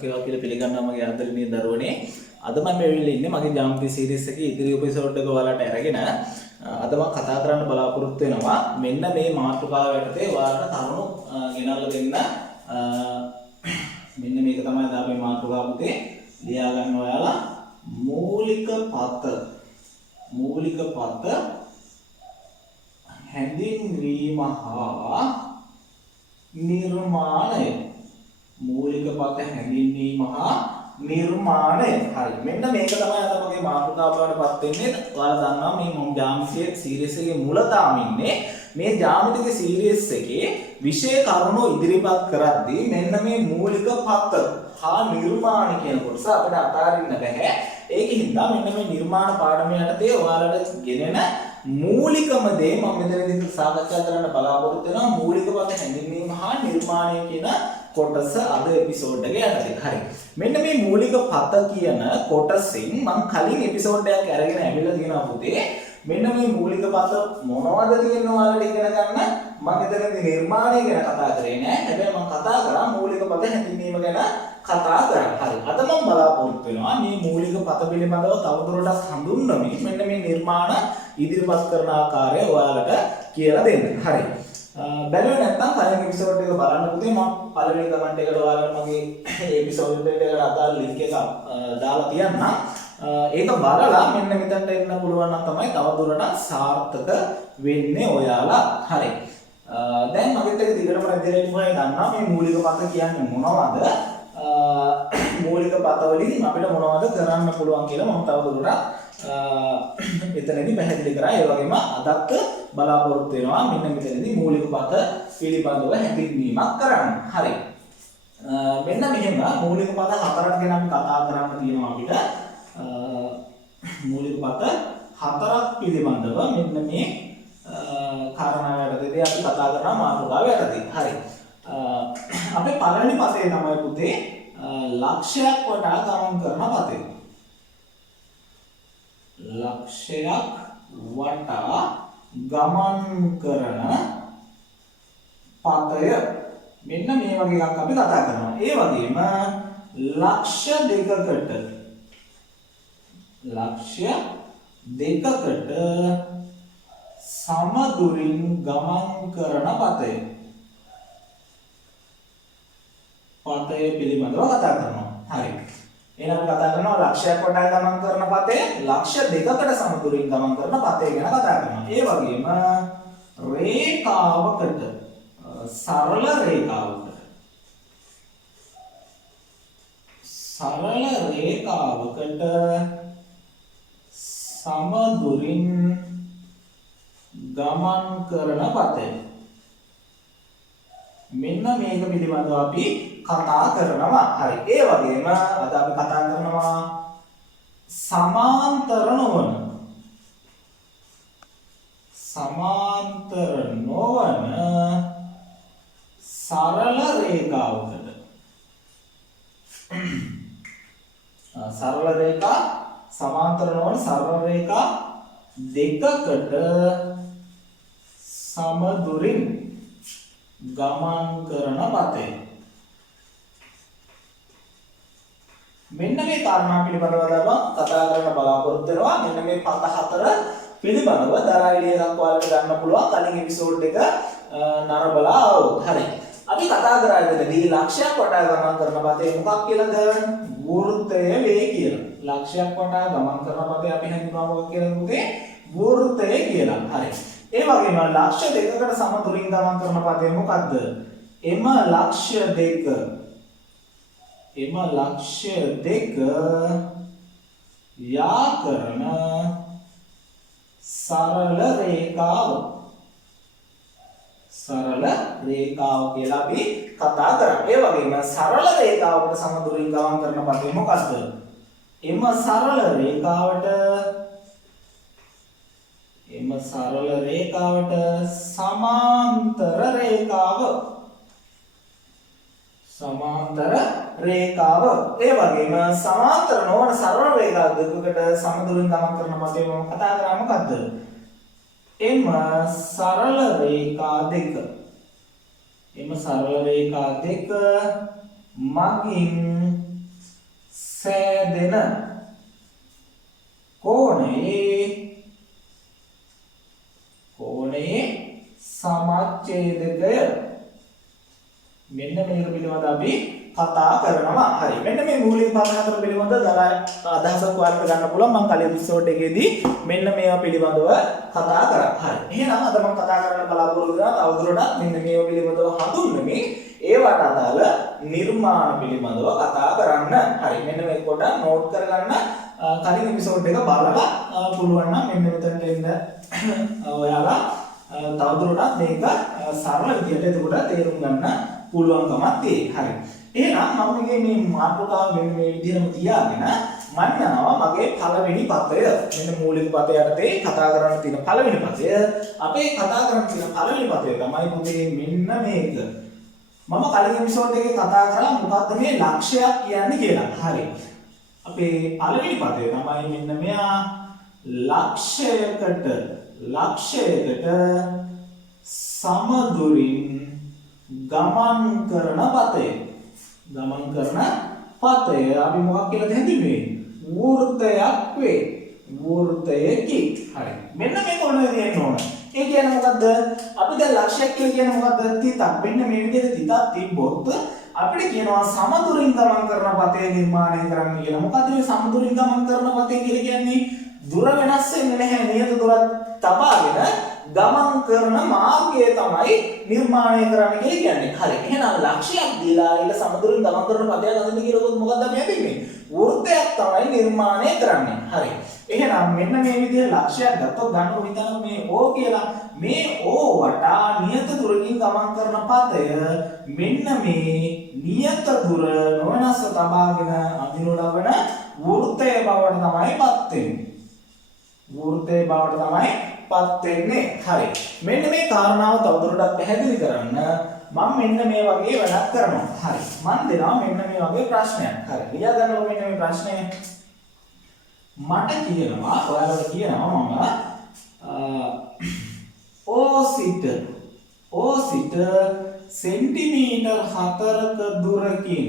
දවසක් ඒවා කියලා පිළිගන්නවා මගේ ආදරණීය දරුවනේ. අද මම මෙවිල්ලා ඉන්නේ මගේ ජාමිති සීරීස් එකේ ඉදිරි එපිසෝඩ් එක ඔයාලට අරගෙන අද මම කතා කරන්න බලාපොරොත්තු වෙනවා මෙන්න මේ මාතෘකාව යටතේ ඔයාලට කරුණු ගෙනල්ලා දෙන්න. මෙන්න මේක තමයි අද අපේ මාතෘකාව පුතේ ලියා ගන්න ඔයාලා මූලික පත හැඳින්වීම හා නිර්මාණය. මූලික පත හැඳින්වීම හා නිර්මාණය. හරි. මෙන්න මේක තමයි අද මගේ මාතෘකාව වලටපත් වෙන්නේ. ඔයාලා දන්නවා මේ මම ජ්‍යාමිතිය සීරීස් එකේ මුල තාම ඉන්නේ. මේ ජ්‍යාමිතික සීරීස් එකේ විෂය කරුණු ඉදිරිපත් කරද්දී මෙන්න මේ මූලික පත හා නිර්මාණ කියන කොටස අපිට අතාරින්න බෑ. ඒකින්ද මෙන්න මේ නිර්මාණ පාඩම යටතේ ඔයාලට ගෙනෙන මූලිකම දේ මම මෙතනදී සාකච්ඡා කරන්න බලාපොරොත්තු වෙනවා මූලික පද හැඳින්වීම හා නිර්මාණය කියන කොටස අද එපිසෝඩ් එකේ යටතේ. හරි. මෙන්න මේ මූලික පද කියන කොටසින් මම කලින් එපිසෝඩ් එකක් අරගෙන ඇවිල්ලා තියෙනවා පුතේ. මෙන්න මේ මූලික පද මොනවද තියෙන්නේ ඔයාලට ඉගෙන ගන්න. මම මෙතනදී නිර්මාණය ගැන කතා කරේ නෑ. හැබැයි මම කතා කරා මූලික පද හැඳින්වීම ගැන කතා කරා. හරි. අද මම බලාපොරොත්තු වෙනවා මේ මූලික පද පිළිබඳව තවදුරටත් හඳුන්වමින් මෙන්න මේ නිර්මාණ ඉදිරිපත් කරන ආකාරය ඔයාලට කියලා දෙන්න. හරි. බැලුවේ නැත්නම් කලින් එපිසෝඩ් එක බලන්න පුතේ. මම පළවෙනි කමෙන්ට් එකට ඔයාලට මගේ එපිසෝඩ් එකට අදාළ ලින්ක් එක දාලා තියන්නම්. ඒක බලලා මෙන්න මෙතනට එන්න පුළුවන් නම් තමයි තවදුරටත් සාර්ථක වෙන්නේ ඔයාලා. හරි. දැන් මගෙත් එක දිගටම රැඳෙන්න මොකද දන්නවා මේ මූලික පද කියන්නේ මොනවද? මූලික පද වලින් අපිට මොනවද කරන්න පුළුවන් කියලා මම තවදුරටත් එතනදී පැහැදිලි කරා. ඒ වගේම අදත් බලාපොරොත්තු වෙනවා මෙන්න මෙතනදී මූලික පද පිළිබඳව හැඳින්වීමක් කරන්න. හරි. මෙන්න මෙහෙම මූලික පද හතරක් ගැන අපි කතා කරන්න තියෙනවා අපිට. මූලික පද හතරක් පිළිබඳව මෙන්න මේ කාරණා යටතේදී අපි කතා කරන මාතෘකාව යටතේ. හරි. අපේ පළවෙනි පදේ තමයි පුතේ ලක්ෂයක් වටා ගමන් කරන පදේ. ලක්ෂයක් වටා ගමන් කරන පදය. මෙන්න මේ වගේ එකක් අපි කතා කරනවා. ඒ වගේම ලක්ෂ දෙකකට සමදුරින් ගමන් කරන පදය. පදය පිළිබඳව කතා කරනවා. හරි. එහෙනම් කතා කරනවා ලක්ෂයක් වටා ගමන් කරන පදේ ලක්ෂ දෙකකට සමදුරින් ගමන් කරන පදේ ගැන කතා කරනවා. ඒ වගේම රේඛාවකට සරල රේඛාවකට සමදුරින් ගමන් කරන පදේ. මෙන්න මේක පිළිබඳව අපි කතා කරනවා. හරි. ඒ වගේම අද අපි කතා කරනවා සමාන්තර නොවන සරල රේඛාවකට. සරල රේඛා සමාන්තර නොවන සරල රේඛා දෙකකට සමදුරින් ගමන් කරන පදේ. මෙන්න මේ කාරණා පිළිබඳව තමයි කතා කරන්න බලාපොරොත්තු වෙනවා. මෙන්න මේ පද හතර පිළිබඳව දරායිලිය එකක් ඔයාලට ගන්න පුළුවන් කලින් එපිසෝඩ් එක නරඹලා ආවොත්. හරි. අපි කතා කරා ඉතින්දී ලක්ෂයක් වටා ගමන් කරන පදේ මොකක් කියලාද? වෘත්තය වේ කියලා. ලක්ෂයක් වටා ගමන් කරන පදේ අපි හඳුන්වනවා මොකක් කියලාද පුතේ? වෘත්තය කියලා. හරි. ඒ වගේම ලක්ෂ දෙකකට සමතුලින් ගමන් කරන පදේ මොකක්ද? එම ලක්ෂ දෙක යා කරන සරල රේඛාව කියලා අපි කතා කරා. ඒ වගේම සරල රේඛාවකට සමතුලින් ගමන් කරන පදේ මොකක්ද? එම සරල රේඛාවට සමාන්තර රේඛාව. ඒ වගේම සමාන්තර නොවන සරල රේඛා දෙකකට සමදුරින් ගමන් කරන පදේ මම කතා කරා මොකද්ද? එම සරල රේඛා දෙක මගින් සෑදෙන කෝණයේ සමච්ඡේදකය. මෙන්න මේක පිළිබඳව අපි කතා කරනවා. හරි. මෙන්න මේ මූලික පද හතර පිළිබඳව අදහසක් ඔයාලට ගන්න පුළුවන්. මම කලින් එපිසෝඩ් එකේදී මෙන්න මේවා පිළිබඳව කතා කරා. හරි. එහෙනම් අද මම කතා කරන්න බලාපොරොත්තු වෙනවා තවදුරටත් මෙන්න මේවා පිළිබඳව හඳුන්වමින් ඒවට අදාළ නිර්මාණ පිළිබඳව කතා කරන්න. හරි. මෙන්න මේක පොඩ්ඩක් නෝට් කරගන්න. කලින් එපිසෝඩ් එක බලලා පුළුවන් නම් මෙන්න මෙතනට එන්න ඔයාලා තවදුරටත් මේක සරල විදිහට එතකොට තේරුම් ගන්න පුළුවන්කමක් තියෙයි. හරි. එහෙනම් මම මේ මාතෘකාව මෙන්න මේ විදිහටම තියාගෙන මම යනවා මගේ පළවෙනි පදය. මෙන්න මූලික පදය යටතේ කතා කරන්න තියෙන පළවෙනි පදය. අපේ කතා කරන්න තියෙන පළවෙනි පදය තමයි පුතේ මෙන්න මේක. මම කලින් එපිසෝඩ් එකේ කතා කරා මොකද්ද මේ ලක්ෂයක් කියන්නේ කියලා. හරි. අපේ පළවෙනි පදය තමයි මෙන්න මෙයා ලක්ෂයකට සමදුරින් ගමන් කරන පතය. ගමන් කරන පතය අපි මොකක් කියලාද හැඳින්වුවේ? වෘත්තයක් වේ. වෘත්තයකි. හරි. මෙන්න මේක ඔන්න දෙන්න ඕන. ඒ කියන්නේ මොකද්ද? අපි දැන් ලක්ෂයක් කියලා කියන්නේ මොකද්ද? තිතක්. මෙන්න මේ විදිහට තිතක් තිබ්බොත් අපිට කියනවා සමදුරින් ගමන් කරන පතය නිර්මාණය කරන්න කියලා. මොකද්ද මේ සමදුරින් ගමන් කරන පතය කියලා කියන්නේ? දුර වෙනස් වෙන්නේ නැහැ. නියත දුරක් තබාගෙන ගමන් කරන මාර්ගය තමයි නිර්මාණය කරන්න කියලා කියන්නේ. හරි. එහෙනම් ලක්ෂයක් දීලා ඊට සමදුරින් ගමන් කරන පදයක් අඳින්න කියනකොට මොකක්ද අපි හදින්නේ? වෘත්තයක් තමයි නිර්මාණය කරන්නේ. හරි. එහෙනම් මෙන්න මේ විදිහට ලක්ෂයක් ගත්තොත් ගන්නකො හිතන්න මේ O කියලා. මේ O වටා නියත දුරකින් ගමන් කරන පදය මෙන්න මේ නියත දුර නොවෙනස්ව තබාගෙන අඳිනු ලබන වෘත්තය බවට තමයි පත් වෙන්නේ. වෘත්තයේ බවට තමයි පත් වෙන්නේ. හරි. මෙන්න මේ කාරණාව තවදුරටත් පැහැදිලි කරන්න මම මෙන්න මේ වගේ වැඩක් කරනවා. හරි. මම දෙනවා මෙන්න මේ වගේ ප්‍රශ්නයක්. හරි. ලියා ගන්නකො මෙන්න මේ ප්‍රශ්නය. මට කියනවා ඔයාලට කියනවා මම O සිට සෙන්ටිමීටර් 4ක දුරකින්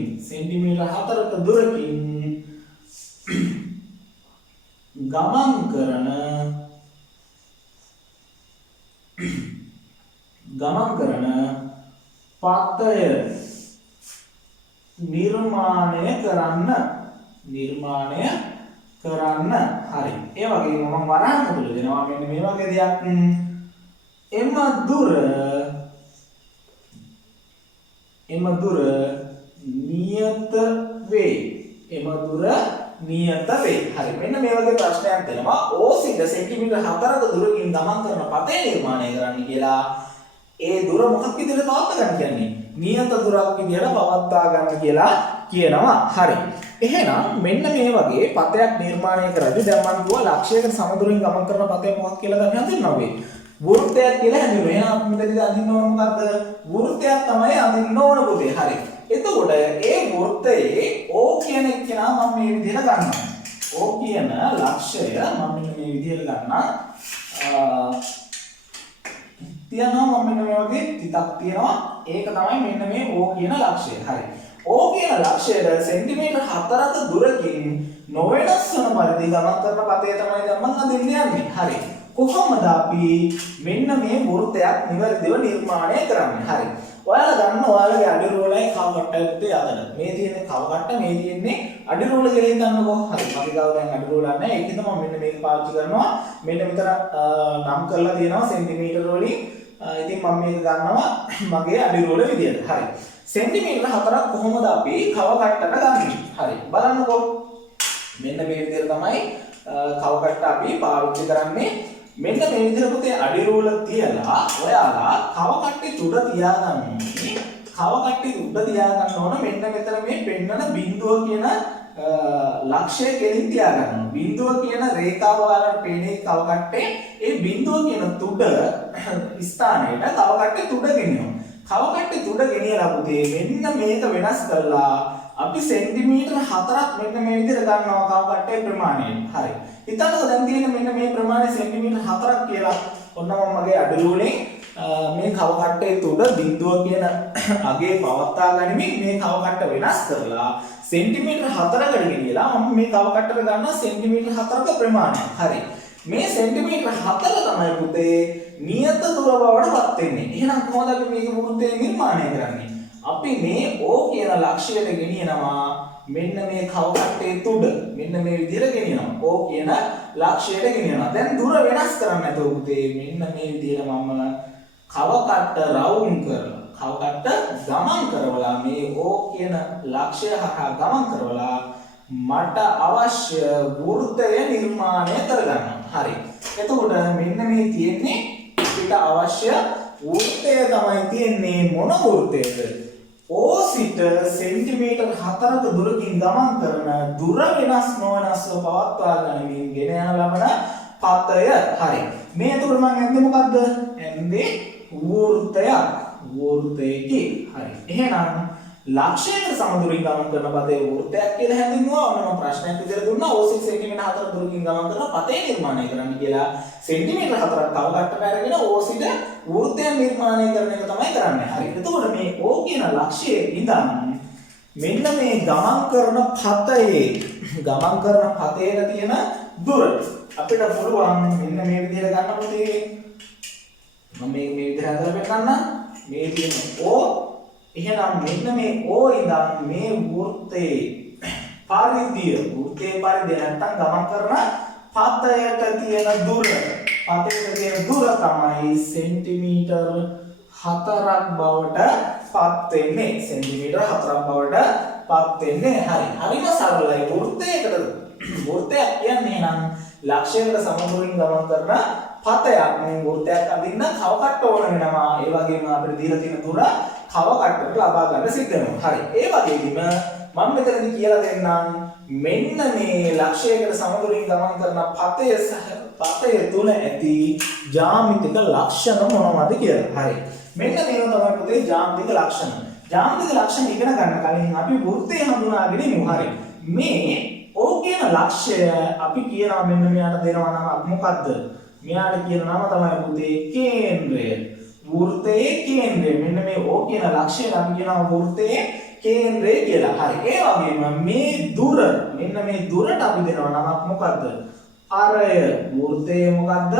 ගමන් කරන පතය නිර්මාණය කරන්න. හරි. ඒ වගේම මම වරහන් තුල දෙනවා මෙන්න මේ වගේ දෙයක්. එම දුර නියත වේ. හරි. මෙන්න මේ වගේ ප්‍රශ්නයක් දෙනවා. O සිට සෙන්ටිමීටර් 4ක දුරකින් ගමන් කරන පතය නිර්මාණය කරන්න කියලා. ඒ දුර මොකක් විදිහට පවත්වා ගන්න කියන්නේ? නියත දුරක් විදිහට පවත්වා ගන්න කියලා කියනවා. හරි. එහෙනම් මෙන්න මේ වගේ පතයක් නිර්මාණය කරද්දී දැන් මම කිව්වා ලක්ෂයකට සමදුරින් ගමන් කරන පතය මොකක් කියලා අපි හඳුන්වනවා. වෘත්තයක් කියලා හඳුන්වනවා. එහෙනම් මෙතනදී අඳින්න ඕන මොකද්ද? වෘත්තයක් තමයි අඳින්න ඕන පුතේ. හරි. එතකොට ඒ වෘත්තයේ O කියන එක්කෙනා මම මේ විදිහට ගන්නවා. O කියන ලක්ෂය මම මෙන්න මේ විදිහට ගන්නවා. තියනවා මම මෙන්න මේ වගේ තිතක් තියනවා. ඒක තමයි මෙන්න මේ O කියන ලක්ෂය. හරි. O කියන ලක්ෂයට සෙන්ටිමීටර් 4ක දුරකින් නොවෙනස් වන පරිදි ගමන් කරන පතය තමයි දැන් මම අදින්න යන්නේ. හරි. කොහොමද අපි මෙන්න මේ වෘත්තයක් නිවැරදිව නිර්මාණය කරන්නේ? හරි. ඔයාලා ගන්න ඔයාලගේ අඩි රෝලයි කව කට්ටයකට යදන්න. මේ තියෙන්නේ කව කට්ට, මේ තියෙන්නේ අඩි රෝල කියලා හිතන්නකෝ. හරි. මගේ ගාව දැන් අඩි රෝලක් නැහැ. ඒකෙන්ද මම මෙන්න මේක පාවිච්චි කරනවා. මෙන්න මෙතන නම් කරලා තියෙනවා සෙන්ටිමීටර වලින්. ඉතින් මම මේක ගන්නවා මගේ අඩි රෝල විදියට. හරි. සෙන්ටිමීටර 4ක් කොහොමද අපි කව කට්ටට ගන්නෙ? හරි. බලන්නකෝ. මෙන්න මේ විදියට තමයි කව කට්ට අපි පාවිච්චි කරන්නේ. මෙන්න මේ විදිහට පුතේ අඩි රූල තියලා ඔයාලා කව කට්ටේ උඩ තියාගන්න ඕනේ. කව කට්ටේ උඩ තියාගන්න ඕන මෙන්න මෙතන මේ පෙන්නන බිඳුව කියන ලක්ෂය කෙලින් තියාගන්න. බිඳුව කියන රේඛාව ඔයාලට පේන්නේ කව කට්ටේ. ඒ බිඳුව කියන තුඩ ස්ථානයට කව කට්ටේ තුඩ ගෙනියනවා. කව කට්ටේ තුඩ ගෙනියලා පුතේ මෙන්න මේක වෙනස් කරලා අපි සෙන්ටිමීටර 4ක් මෙන්න මේ විදිහට ගන්නවා කව කට්ටේ ප්‍රමාණය. හරි. හිතන්නකෝ දැන් තියෙන මෙන්න මේ ප්‍රමාණය සෙන්ටිමීටර 4ක් කියලා. ඔන්න මම මගේ අඩි රූලෙන් මේ කව කට්ටේ තුඩ බිඳුව කියන අගේ පවත්වා ගනිමින් මේ කව කට්ට වෙනස් කරලා සෙන්ටිමීටර් 4කට ගෙනියලා මම මේ කව කට්ටට ගන්නවා සෙන්ටිමීටර් 4ක ප්‍රමාණයක්. හරි. මේ සෙන්ටිමීටර් 4 තමයි පුතේ නියත දුර බවට පත් වෙන්නේ. එහෙනම් කොහොමද අපි මේක වෘත්තය නිර්මාණය කරන්නේ? අපි මේ O කියන ලක්ෂයට ගෙනියනවා මෙන්න මේ කව කට්ටේ තුඩ මෙන්න මේ විදිහට ගෙනියනවා. O කියන ලක්ෂයට ගෙනියනවා. දැන් දුර වෙනස් කරන්න නැතුව පුතේ මෙන්න මේ විදිහට මම කව කට්ට රවුන්ඩ් කරලා කව කට්ට ගමන් කරවලා මේ O කියන ලක්ෂය හරහා ගමන් කරවලා මට අවශ්‍ය වෘත්තය නිර්මාණය කරගන්නවා. හරි. එතකොට මෙන්න මේ තියෙන්නේ අපිට අවශ්‍ය වෘත්තය තමයි තියෙන්නේ මොන වෘත්තයද? O සිට සෙන්ටිමීටර් 4ක දුරකින් ගමන් කරන දුර වෙනස් නොවනස්ව පවත්වා ගනිමින් ගෙන යන ලබන පතය. හරි. මේ එතකොට මම ඇන්දේ මොකද්ද? ඇන්දේ වෘත්තයක්. වෘත්තයකේ. හරි. එහෙනම් ලක්ෂයකට සමදුරින් ගමන් කරන පතේ වෘත්තයක් කියලා හැඳින්වුවා. ඔන්න මම ප්‍රශ්නයක් විදිහට දුන්නා. O සිට සෙන්ටිමීටර් 4 දුරකින් ගමන් කරන පතේ නිර්මාණය කරන්න කියලා. සෙන්ටිමීටර් 4ක් කව කට්ටට අරගෙන O සිට වෘත්තය නිර්මාණය කරන එක තමයි කරන්නේ. හරි. එතකොට මේ O කියන ලක්ෂයේ ඉඳන් මෙන්න මේ ගමන් කරන පතේ තියෙන දුර අපිට පුළුවන් මෙන්න මේ විදිහට ගන්න පුතේ. මම මේ විදිහට හදලා පෙන්නන්න. මේ තියෙන O එහෙනම් මෙන්න මේ O ඉඳන් මේ වෘත්තයේ පරිධිය නැත්තම් ගමන් කරන පතයට තියෙන දුර තමයි සෙන්ටිමීටර් 4ක් බවට පත් වෙන්නේ. සෙන්ටිමීටර් 4ක් බවට පත් වෙන්නේ. හරිම සරලයි. වෘත්තයක් කියන්නේ නම් ලක්ෂයකට සමදුරින් ගමන් කරන පතයක්. මේ වෘත්තයක් අඳින්න කව කට්ට ඕන වෙනවා. ඒ වගේම අපිට දීලා තියෙන දුර කව කට්ටට ලබා ගන්න සිද්ධ වෙනවා. හරි. ඒ වගේම මම මෙතනදී කියලා දෙන්නම් මෙන්න මේ ලක්ෂයකට සමදුරින් ගමන් කරන පතය තුල ඇති ජ්‍යාමිතික ලක්ෂණ මොනවද කියලා. හරි. මෙන්න මේවා තමයි පුතේ ජ්‍යාමිතික ලක්ෂණ. ජ්‍යාමිතික ලක්ෂණ ඉගෙන ගන්න කලින් අපි වෘත්තය හඳුනාගෙන ඉමු. හරි. මේ O කියන ලක්ෂය අපි කියනවා මෙන්න මෙයාට දෙනවා නම මොකද්ද? මෙයාට කියන නම තමයි පුතේ කේන්ද්‍රය. වෘත්තයේ කේන්ද්‍රය. මෙන්න මේ O කියන ලක්ෂයට අපි කියනවා වෘත්තයේ කේන්ද්‍රය කියලා. හරි. ඒ වගේම මේ දුර මෙන්න මේ දුරට අපි දෙනවා නමක් මොකද්ද? අරය. වෘත්තයේ මොකද්ද?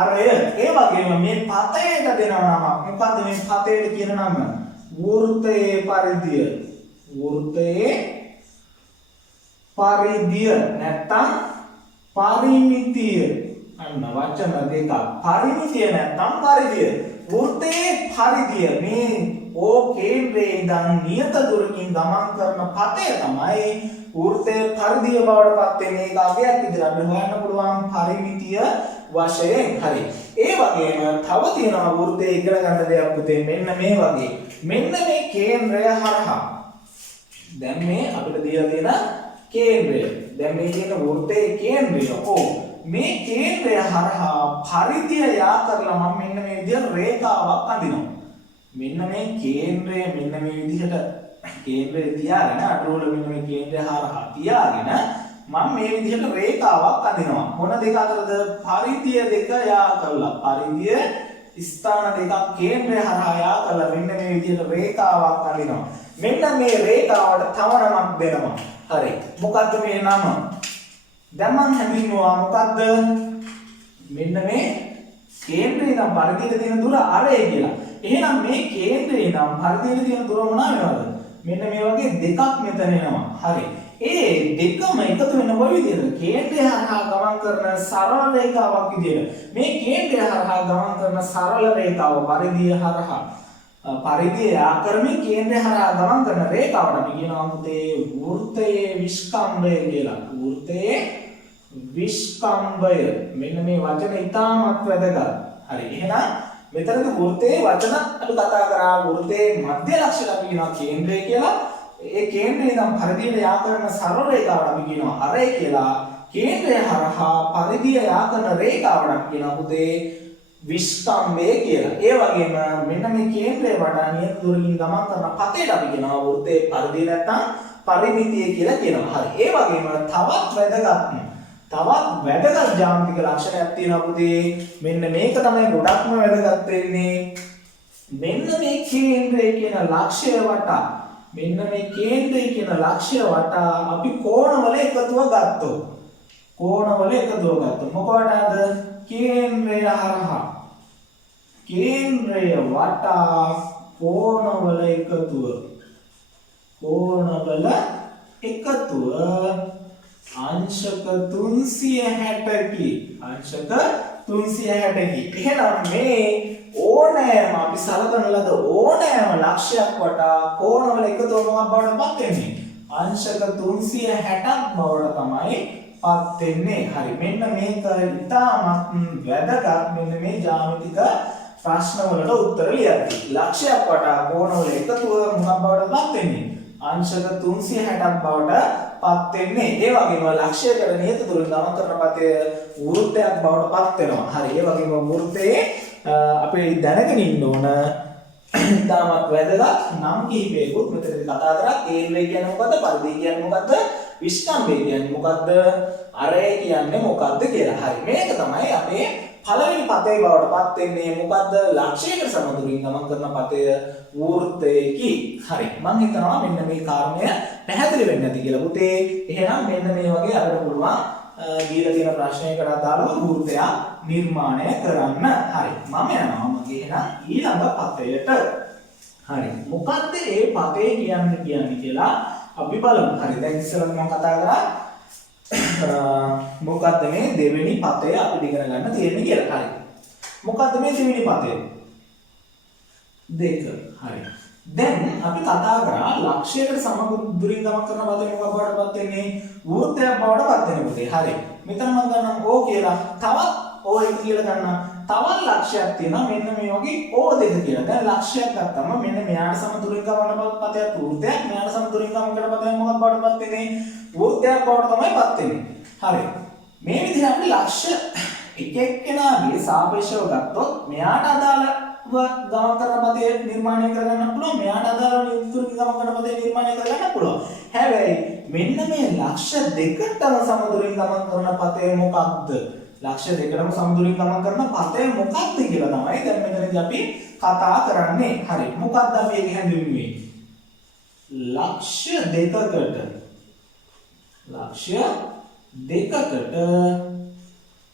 අරය. ඒ වගේම මේ පතයට දෙනවා නමක් මොකද්ද? මේ පතයට කියන නම වෘත්තයේ පරිධිය. වෘත්තයේ පරිධිය නැත්තම් පරිමිතිය. අන්න වචන දෙකක්. පරිමිතිය නැත්තම් පරිධිය. වෘත්තයේ පරිධිය මේ O කේන්ද්‍රයේ ඉඳන් නියත දුරකින් ගමන් කරන පතය තමයි වෘත්තයේ පරිධිය බවට පත් වෙන්නේ. ඒක අගයක් විදිහට අපිට හොයන්න පුළුවන් පරිමිතිය වශයෙන්. හරි. ඒ වගේම තව තියෙනවා වෘත්තයේ ඉගෙන ගන්න දෙයක් පුතේ මෙන්න මේ වගේ. මෙන්න මේ කේන්ද්‍රය හරහා දැන් මේ අපිට දීලා තියෙන කේන්ද්‍රය. දැන් මේ කියන වෘත්තයේ කේන්ද්‍රය මේ කේන්ද්‍රය හරහා පරිධිය යා කරලා මම මෙන්න මේ විදිහට රේඛාවක් අඳිනවා. මෙන්න මේ කේන්ද්‍රය මෙන්න මේ විදිහට කේන්ද්‍රය තියාගෙන අටවල මෙන්න මේ කේන්ද්‍රය හරහා තියාගෙන මම මේ විදිහට රේඛාවක් අඳිනවා. මොන දෙක අතරද? පරිධිය දෙක යා කරලා පරිධිය ස්ථාන දෙකක් කේන්ද්‍රය හරහා යා කරලා මෙන්න මේ විදිහට රේඛාවක් අඳිනවා. මෙන්න මේ රේඛාවට තව නමක් දෙනවා. හරි. මොකද්ද මේ නම? දැන් මම හැඳින්වුවා මොකද්ද? මෙන්න මේ කේන්ද්‍රේ ඉඳන් පරිධියට තියෙන දුර අරය කියලා. එහෙනම් මේ කේන්ද්‍රේ ඉඳන් පරිධියට තියෙන දුර මොනවා වෙනවද? මෙන්න මේ වගේ දෙකක් මෙතන එනවා. හරි. ඒ දෙකම එකතු වෙන කොයි විදිහද? කේන්ද්‍රය හරහා ගමන් කරන සරල රේඛාවක් විදිහට. මේ කේන්ද්‍රය හරහා ගමන් කරන සරල රේඛාව පරිධිය ආකරමින් කේන්ද්‍රය හරහා ගමන් කරන රේඛාවට අපි කියනවා පුතේ වෘත්තයේ විස්කම්භය කියලා. වෘත්තයේ විස්කම්භය. මෙන්න මේ වචන ඉතාමත් වැදගත්. හරි. එහෙනම් මෙතනදී වෘත්තයේ වචන අපි කතා කරා. වෘත්තයේ මධ්‍ය ලක්ෂණ අපි කියනවා කේන්ද්‍රය කියලා. ඒ කේන්ද්‍රය ඉඳන් පරිධියට යා කරන සරල රේඛාවට අපි කියනවා අරය කියලා. කේන්ද්‍රය හරහා පරිධිය යා කරන රේඛාවට අපි කියනවා පුතේ විස්කම්භය කියලා. ඒ වගේම මෙන්න මේ කේන්ද්‍රය වටා නියත දුරකින් ගමන් කරන පතේට අපි කියනවා වෘත්තයේ පරිධිය නැත්නම් පරිමිතිය කියලා කියනවා. හරි. ඒ වගේම තවත් තවත් වැදගත් ජ්‍යාමිතික ලක්ෂණයක් තියෙනවා පුතේ. මෙන්න මේක තමයි ගොඩක්ම වැදගත් වෙන්නේ. මෙන්න මේ කේන්ද්‍රය කියන ලක්ෂ්‍ය වටා මෙන්න මේ කේන්ද්‍රය කියන ලක්ෂ්‍ය වටා අපි කෝණවල එකතුව ගත්තොත් මොකටද? කේන්ද්‍රය හරහා කේන්ද්‍රය වටා කෝණවල එකතුව අංශක 360කි. එහෙනම් මේ ඕනෑම අපි සලකන ලද ඕනෑම ලක්ෂයක් වටා කෝණවල එකතුව මොකක් බවට පත් වෙන්නේ? අංශක 360ක් බවට තමයි පත් වෙන්නේ. හරි. මෙන්න මේක ඉතාමත් වැදගත්. මෙන්න මේ ජ්‍යාමිතික ප්‍රශ්න වලට උත්තර ලියන්න. ලක්ෂයක් වටා කෝණවල එකතුව මොකක් බවට පත් වෙන්නේ? අංශක 360ක් බවට පත් වෙන්නේ. ඒ වගේම ලක්ෂයකට නියත දුරින් ගමන් කරන පතය වෘත්තයක් බවට පත් වෙනවා. හරි. ඒ වගේම වෘත්තයේ අපි දැනගෙන ඉන්න ඕන ඉතාමත් වැදගත් නම් කිහිපයකුත් මෙතනදී කතා කරා. කේන්ද්‍රය කියන්නේ මොකද්ද? පරිධිය කියන්නේ මොකද්ද? විස්තම්භය කියන්නේ මොකද්ද? අරය කියන්නේ මොකද්ද කියලා. හරි. මේක තමයි අපේ පළවෙනි පතේ බවට පත් වෙන්නේ. මොකද්ද? ලක්ෂයකට සමදුරින් ගමන් කරන පතය වෘත්තයකි. හරි. මම හිතනවා මෙන්න මේ කාරණය පැහැදිලි වෙන්නේ නැති කියලා පුතේ. එහෙනම් මෙන්න මේ වගේ අපිට පුළුවන් දීලා තියෙන ප්‍රශ්නයකට අදාළව වෘත්තයක් නිර්මාණය කරන්න. හරි. මම යනවා මගේ එහෙනම් ඊළඟ පතයට. හරි. මොකද්ද මේ පතේ කියන්නේ කියලා අපි බලමු. හරි. දැන් ඉස්සෙල්ලා මම කතා කරා මොකද්ද මේ දෙවෙනි පතය අපි ඉගෙන ගන්න තියෙන්නේ කියලා. හරි. මොකද්ද මේ දෙවෙනි පතය? 2. හරි. දැන් අපි කතා කරා ලක්ෂයකට සමදුරින් ගමන් කරන පතේ මොකක් බවට පත් වෙන්නේ? වෘත්තයක් බවට පත් වෙන පුතේ. හරි. මෙතන මම ගන්නම් O කියලා. තවත් O එක කියලා ගන්නම්. තවත් ලක්ෂයක් තියෙනවා මෙන්න මේ වගේ O2 කියලා. දැන් ලක්ෂයක් ගත්තම මෙන්න මෙයාට සමදුරින් ගමන පතයක් වෘත්තයක්, මෙයාට සමදුරින් ගමන් කරන පතයක් මොකක් බවට පත් වෙන්නේ? වෘත්තයක් බවට තමයි පත් වෙන්නේ. හරි. මේ විදිහට අපි ලක්ෂ එක එක්කෙනාගේ සාපේක්ෂව ගත්තොත් මෙයාට අදාළව ගමන් කරන පතේ නිර්මාණය කරගන්න පුළුවන්, මෙයාට අදාළව නියුතුරින් ගමන් කරන පතේ නිර්මාණය කරගන්න පුළුවන්. හැබැයි මෙන්න මේ ලක්ෂ දෙකටම සමදුරින් ගමන් කරන පතේ මොකක්ද? ලක්ෂ දෙකටම සමදුරින් ගමන් කරන පතේ මොකක්ද කියලා තමයි දැන් මෙතනදී අපි කතා කරන්නේ. හරි. මොකක්ද අපි ඒක හැඳින්වුවේ? ලක්ෂ දෙකකට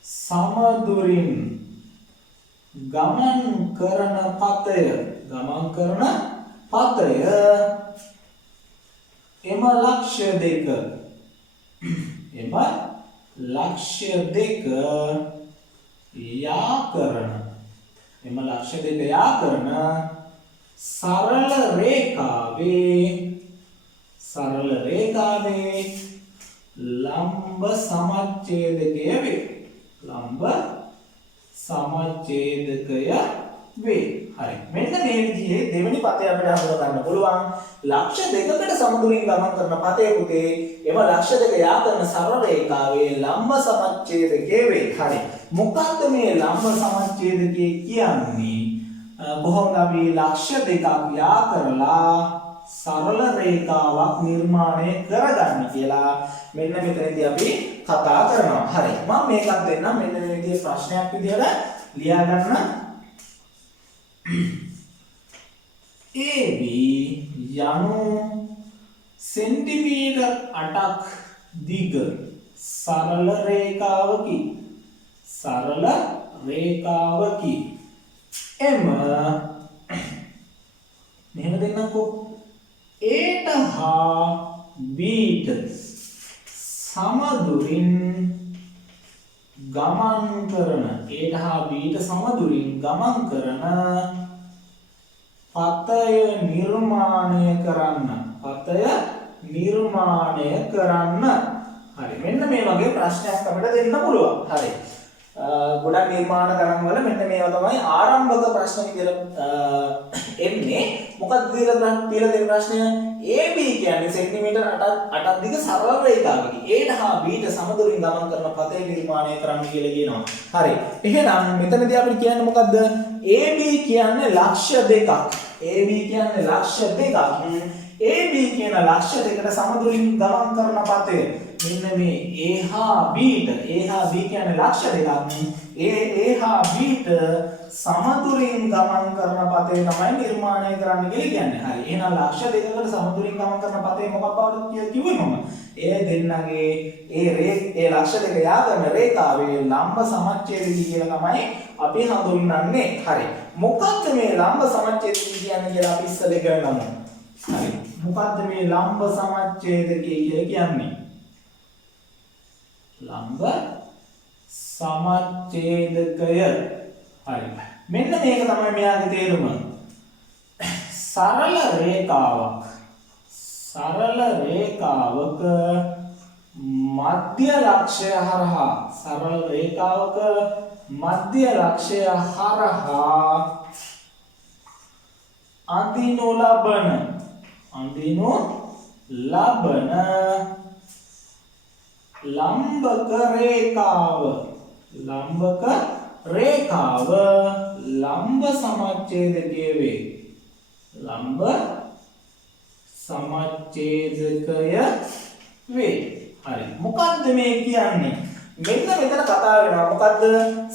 සමදුරින් ගමන් කරන පතය එම ලක්ෂ්‍ය දෙක යා කරන සරල රේඛාවේ ලම්බ සමච්ඡේදකය වේ. හරි. මෙන්න මේ විදිහේ දෙවෙනි පතය අපිට හඳුනා ගන්න පුළුවන්. ලක්ෂ දෙකකට සමදුරින් ගමන් කරන පතේ පුතේ එම ලක්ෂ දෙක යා කරන සරල රේඛාවේ ලම්බ සමච්ඡේදකය වේ. හරි. මොකක්ද මේ ලම්බ සමච්ඡේදකය කියන්නේ? කොහොමද අපි ලක්ෂ දෙකක් යා කරලා සරල රේඛාවක් නිර්මාණය කරගන්න කියලා මෙන්න මෙතනදී අපි කතා කරනවා. හරි. මම මේකක් දෙන්නම් මෙන්න මේ විදිහේ ප්‍රශ්නයක් විදිහට ලියා ගන්න. AB යනු සෙන්ටිමීටර් 8ක් දිග සරල රේඛාවකි. එම මෙහෙම දෙන්නකෝ A හා B සමදුරින් ගමන් කරන පතය නිර්මාණය කරන්න. හරි. මෙන්න මේ වගේ ප්‍රශ්නයක් අපිට දෙන්න පුළුවන්. හරි. ගොඩක් නිර්මාණ කරන වල මෙන්න මේවා තමයි ආරම්භක ප්‍රශ්න විදිහට එන්නේ. මොකක්ද කියලා දෙන ප්‍රශ්නය? AB කියන්නේ සෙන්ටිමීටර් 8ක් දිග සරල රේඛාවකි. A හා B සමදුරින් ගමන් කරන පතේ නිර්මාණය කරන්න කියලා කියනවා. හරි. එහෙනම් මෙතනදී අපිට කියන්නේ මොකද්ද? AB කියන්නේ ලක්ෂ්‍ය දෙකක්. AB කියන ලක්ෂ්‍ය දෙකට සමදුරින් ගමන් කරන පතය මෙන්න මේ A හා B ට A හා B කියන්නේ ලක්ෂ දෙකක්. A හා B ට සමතුලින් ගමන් කරන පතේ තමයි නිර්මාණය කරන්න කියලා කියන්නේ. හරි. එහෙනම් ලක්ෂ දෙකකට සමතුලින් ගමන් කරන පතේ මොකක් බවද කියලා කිව්වේ මම. ඒ දෙන්නගේ ඒ ලක්ෂ දෙක යා කරන රේඛාවේ ලම්බ සමච්ඡේදී කියලා තමයි අපි හඳුන්වන්නේ. හරි. මොකක්ද මේ ලම්බ සමච්ඡේදී කියන්නේ කියලා අපි ඉස්සෙල්ලා ඉගෙන ගමු. හරි. මොකක්ද මේ ලම්බ සමච්ඡේදකය කියලා කියන්නේ? ලම්බ සමච්ඡේදකය. හරි. මෙන්න මේක තමයි මෙයාගේ තේරුම. සරල රේඛාවක මධ්‍ය ලක්ෂය හරහා සරල රේඛාවක මධ්‍ය ලක්ෂය හරහා අඳිනු ලබන ලම්බක රේඛාව ලම්බ සමච්ඡේදකයේ වේ. ලම්බ සමච්ඡේදකය වේ. හරි. මොකද්ද මේ කියන්නේ? මෙන්න මෙතන කතා වෙනවා. මොකද්ද?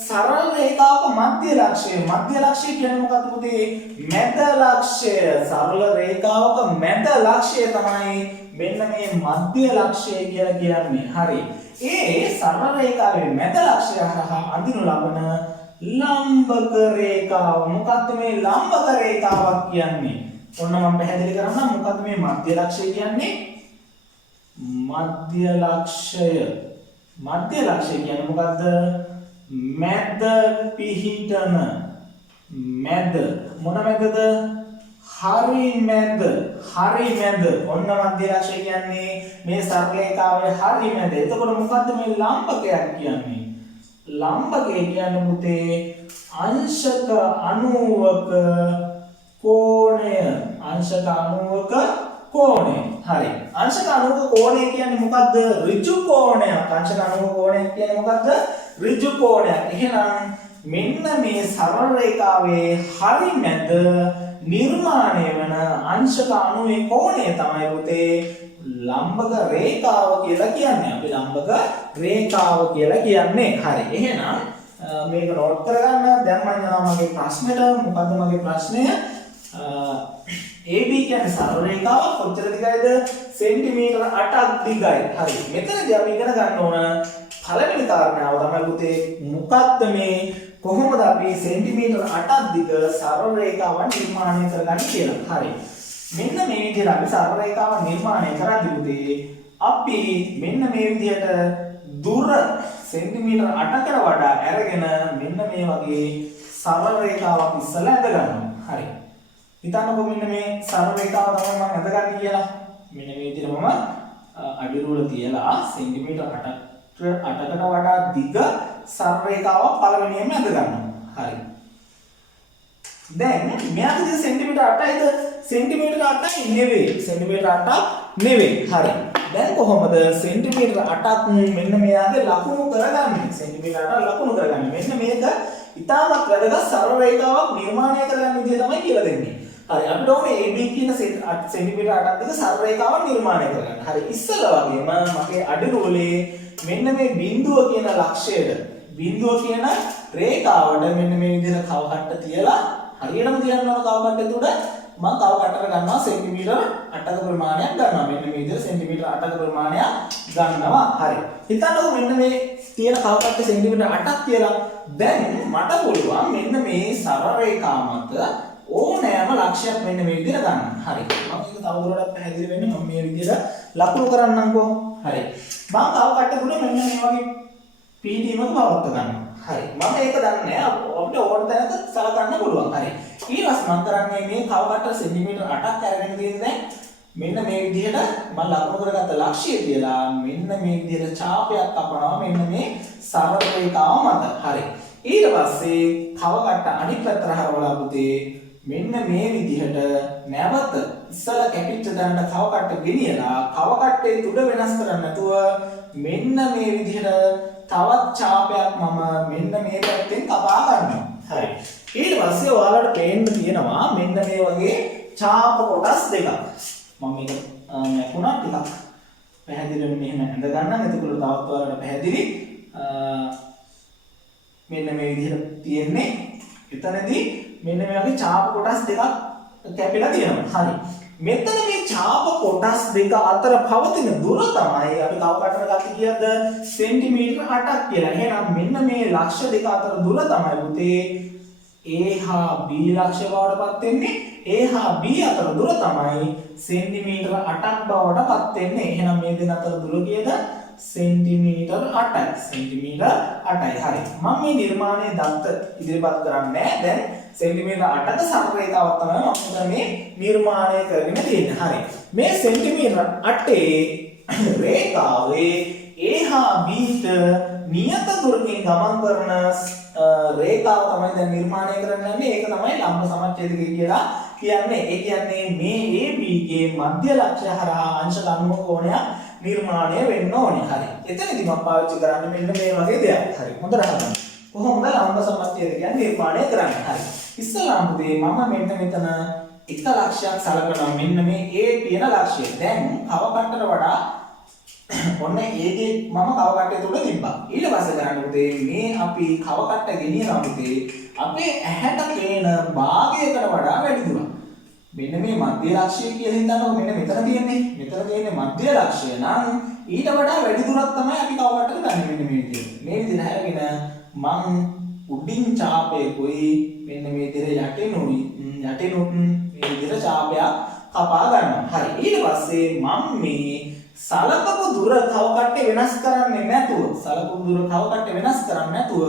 සරල රේඛාවක මධ්‍ය ලක්ෂය. මධ්‍ය ලක්ෂය කියන්නේ මොකද්ද පුතේ? මැද ලක්ෂය. සරල රේඛාවක මැද ලක්ෂය තමයි මෙන්න මේ මධ්‍ය ලක්ෂය කියලා කියන්නේ. හරි. ඒ සරල රේඛාවේ මැද ලක්ෂය හරහා අඳිනු ලබන ලම්බක රේඛාව. මොකද්ද මේ ලම්බක රේඛාවක් කියන්නේ? ඔන්න මම පැහැදිලි කරන්නම්. මොකද්ද මේ මධ්‍ය ලක්ෂය කියන්නේ? මධ්‍ය ලක්ෂය කියන්නේ මොකද්ද? මැද පිහිටන මැද. මොන මැදද? හරි මැද. ඔන්න මධ්‍ය ලක්ෂය කියන්නේ මේ සරල රේඛාවේ හරි මැද. එතකොට මොකද්ද මේ ලම්බකයක් කියන්නේ? ලම්බකය කියන්නේ පුතේ අංශක 90ක කෝණය. හරි. අංශක 90ක කෝණය කියන්නේ මොකද්ද? ඍජු කෝණයක්. අංශක 90ක කෝණය කියන්නේ මොකද්ද? ඍජු කෝණයක්. එහෙනම් මෙන්න මේ සරල රේඛාවේ හරි මැද නිර්මාණය වන අංශක 90 කෝණය තමයි පුතේ ලම්බක රේඛාව කියලා කියන්නේ. අපි ලම්බක රේඛාව කියලා කියන්නේ. හරි. එහෙනම් මේක නෝට් කරගන්න. දැන් මම යනවා මගේ ප්‍රශ්නෙට. මොකද්ද මගේ ප්‍රශ්නය? AB කියන්නේ සරල රේඛාවක්. කොච්චර දිගයිද? සෙන්ටිමීටර 8ක් දිගයි. හරි. මෙතනදී අපි ඉගෙන ගන්න ඕන පළවෙනි කාරණාව තමයි පුතේ මොකක්ද මේ කොහොමද අපි සෙන්ටිමීටර 8ක් දිග සරල රේඛාවක් නිර්මාණය කරගන්නේ කියලා. හරි. මෙන්න මේ විදිහට අපි සරල රේඛාවක් නිර්මාණය කරද්දී පුතේ අපි මෙන්න මේ විදිහට දුර සෙන්ටිමීටර 8කට වඩා අරගෙන මෙන්න මේ වගේ සරල රේඛාවක් ඉස්සලා ඇඳ ගන්නවා. හරි. හිතන්නකො මෙන්න මේ සරල රේඛාව තමයි මම ඇඳගන්නේ කියලා. මෙන්න මේ විදිහට මම අඩිරුවල තියලා සෙන්ටිමීටර 8කට වඩා දිග සරල රේඛාවක් පළවෙනියෙන්ම ඇඳ ගන්නවා. හරි. දැන් මෙයාගේ සෙන්ටිමීටර 8යිද? සෙන්ටිමීටර 8යි නෙවෙයි. සෙන්ටිමීටර 8ක් නෙවෙයි. හරි. දැන් කොහොමද සෙන්ටිමීටර 8ක් මෙන්න මෙයාගේ ලකුණු කරගන්නේ? සෙන්ටිමීටර 8ක් ලකුණු කරගන්නේ. මෙන්න මේක ඉතාමත් වැදගත් සරල රේඛාවක් නිර්මාණය කරගන්න විදිය තමයි කියලා දෙන්නේ. හරි. අපිට ඕනේ AB කියන සෙන්ටිමීටර 8ක් දිග සරල රේඛාවක් නිර්මාණය කරගන්න. හරි. ඉස්සෙල්ලා වගේම මගේ අඩිරුවලේ මෙන්න මේ බිඳුව කියන ලක්ෂයට බිඳුව කියන රේඛාවට මෙන්න මේ විදිහට කව කට්ට තියලා හරියටම තියන්න ඕන කව කට්ටේ තුඩ මම කව කට්ටට ගන්නවා සෙන්ටිමීටර 8ක ප්‍රමාණයක් ගන්නවා. මෙන්න මේ විදිහට සෙන්ටිමීටර 8ක ප්‍රමාණයක් ගන්නවා. හරි. හිතන්නකෝ මෙන්න මේ තියෙන කව කට්ටේ සෙන්ටිමීටර 8ක් කියලා. දැන් මට පුළුවන් මෙන්න මේ සරල රේඛාව මත ඕනෑම ලක්ෂයක් මෙන්න මේ විදිහට ගන්න. හරි. මම ඒක තවදුරටත් පැහැදිලි වෙන්න මම මේ විදිහට ලකුණු කරන්නම්කෝ. හරි. මම කව කට්ටේ තුඩ මෙන්න මේ වගේ පීඩීමක පවත්ව ගන්නවා. හරි. මම ඒක දන්නේ නැහැ. අපිට ඕන තැනක සලකන්න පුළුවන්. හරි. ඊළඟට මම කරන්නේ මේ කව කට්ට සෙන්ටිමීටර 8ක් අරගෙන තියෙන දැන් මෙන්න මේ විදිහට මම ලකුණු කරගත්ත ලක්ෂය කියලා මෙන්න මේ විදිහට ඡාපයක් කපනවා මෙන්න මේ සරල රේඛාව මත. හරි. ඊට පස්සේ කව කට්ට අනිත් පැත්තට හරවලා පුතේ මෙන්න මේ විදිහට නැවත ඉස්සලා කැපිච්ච දැනට කව කට්ට ගෙනියලා කව කට්ටේ තුඩ වෙනස් කරන්නේ නැතුව මෙන්න මේ විදිහට තවත් ඡාපයක් මම මෙන්න මේ පැත්තෙන් කපා ගන්නවා. හරි. ඊට පස්සේ ඔයාලට පේන්න තියෙනවා මෙන්න මේ වගේ ඡාප කොටස් දෙකක්. මම මේක නැකුණා ටිකක් පැහැදිලිව මෙහෙම ඇඳ ගන්න. එතකොට තවත් ඔයාලට පැහැදිලි මෙන්න මේ විදිහට තියෙන්නේ. එතනදී මෙන්න මේ වගේ ඡාප කොටස් දෙකක් කැපිලා තියෙනවා. හරි. මෙතන මේ ඡාප කොටස් දෙක අතර පවතින දුර තමයි අපි කව කටට ගත්තේ කීයද? සෙන්ටිමීටර් 8ක් කියලා. එහෙනම් මෙන්න මේ ලක්ෂ දෙක අතර දුර තමයි පුතේ A හා B ලක්ෂ බවටපත් වෙන්නේ. A හා B අතර දුර තමයි සෙන්ටිමීටර 8ක් බවටපත් වෙන්නේ. එහෙනම් මේ දෙක අතර දුර කීයද? සෙන්ටිමීටර 8යි. සෙන්ටිමීටර 8යි. හරි. මම මේ නිර්මාණය දත්ත ඉදිරිපත් කරන්නේ නැහැ. දැන් සෙන්ටිමීටර 8ක සරල රේඛාවක් තමයි මම මේ නිර්මාණය කරගෙන තියෙන්නේ. හරි. මේ සෙන්ටිමීටර 8 රේඛාවේ A හා B ට නියත දුරකින් ගමන් කරන රේඛාව තමයි දැන් නිර්මාණය කරන්න යන්නේ. ඒක තමයි ලම්බ සමච්ඡේදකය කියලා කියන්නේ. ඒ කියන්නේ මේ AB ගේ මධ්‍ය ලක්ෂ්‍ය හරහා අංශ 90 කොණයක් නිර්මාණය වෙන්න ඕනේ. හරි. එතනදී මම පාවිච්චි කරන්නේ මෙන්න මේ වගේ දෙයක්. හරි. හොඳට අහගන්න. කොහොමද ලම්බ සමච්ඡේදකයන් නිර්මාණය කරන්නේ? හරි. ඉස්සලාම් පුතේ මම මෙන්න මෙතන එක ලක්ෂයක් සලකනවා. මෙන්න මේ A කියන ලක්ෂය. දැන් කව කට්ටට වඩා ඔන්න ඒකේ මම කව කට්ටය තුල තිබ්බා. ඊට පස්සේ කරන්න පුතේ මේ අපි කව කට්ට ගෙනියනවා පුතේ අපේ ඇහැට පේන භාගයකට වඩා වැඩි දුරක්. මෙන්න මේ මධ්‍ය ලක්ෂ්‍ය කියලා හිතනකො මෙන්න මෙතන තියෙන්නේ. මෙතන තියෙන්නේ මධ්‍ය ලක්ෂ්‍ය නම් ඊට වඩා වැඩි දුරක් තමයි අපි කව කට්ටට ගන්න මෙන්න මේ විදිහට. මේ විදිහට හැරගෙන මං උඩින් ඡාපයකුයි මෙන්න මේ විදිහට යටිනුත් මේ විදිහට ඡාපයක් කපා ගන්නවා. හරි. ඊට පස්සේ මම මේ සලකපු දුර කව කට්ටේ වෙනස් කරන්නේ නැතුව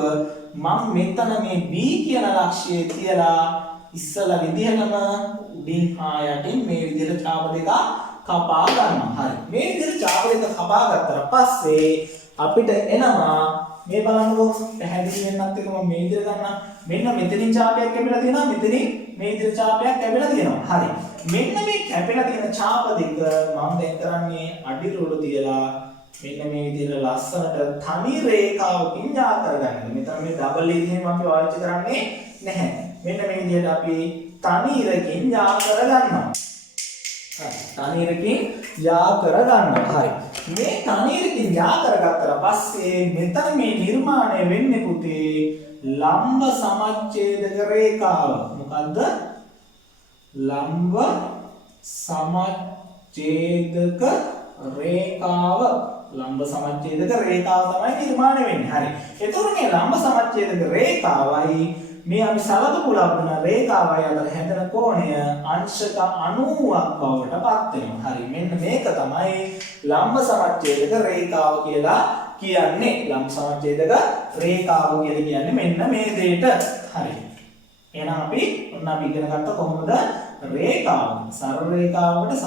මම මෙතන මේ B කියන ලක්ෂ්‍යය තියලා ඉස්සලා විදිහටම උඩින් හා යටින් මේ විදිහට ඡාප දෙක කපා ගන්නවා. හරි. මේ විදිහට ඡාප දෙක කපා ගත්තට පස්සේ අපිට එනවා මේ බලන්නකෝ පැහැදිලි වෙන්නත් එක මම මේ විදිහට ගන්නවා. මෙන්න මෙතනින් ඡාපයක් කැපිලා තියෙනවා. මෙතනින් මේ විදිහට ඡාපයක් කැපිලා තියෙනවා. හරි. මෙන්න මේ කැපිලා තියෙන ඡාප දෙක මම දැන් කරන්නේ අඩිරුල තියලා මෙන්න මේ විදිහට ලස්සනට තනි රේඛාවකින් යා කරගන්න. මෙතන මේ ඩබල් එකකින් අපි පාවිච්චි කරන්නේ නැහැ. මෙන්න මේ විදිහට අපි තනි රකින් යා කරගන්නවා. හරි. තනි රකින් යා කරගන්නවා. හරි. මේ තනි රකින් යා කරගත්තට පස්සේ මෙතන මේ නිර්මාණය වෙන්නේ පුතේ ලම්බ සමච්ඡේදක රේඛාව. මොකද්ද? ලම්බ සමච්ඡේදක රේඛාව. ලම්බ සමච්ඡේදක රේඛාව තමයි නිර්මාණය වෙන්නේ. හරි. එතකොට මේ ලම්බ සමච්ඡේදක රේඛාවයි මේ අපි සලකපු ලබන රේඛාවයි අතර හැදෙන කෝණය අංශක 90ක් බවට පත් වෙනවා. හරි. මෙන්න මේක තමයි ලම්බ සමච්ඡේදක රේඛාව කියලා කියන්නේ. ලම්බ සමච්ඡේදක රේඛාව කියලා කියන්නේ මෙන්න මේ දෙයට. හරි. එහෙනම් අපි ඔන්න අපි ඉගෙන ගත්ත කොහොමද රේඛාව සරල රේඛාවකට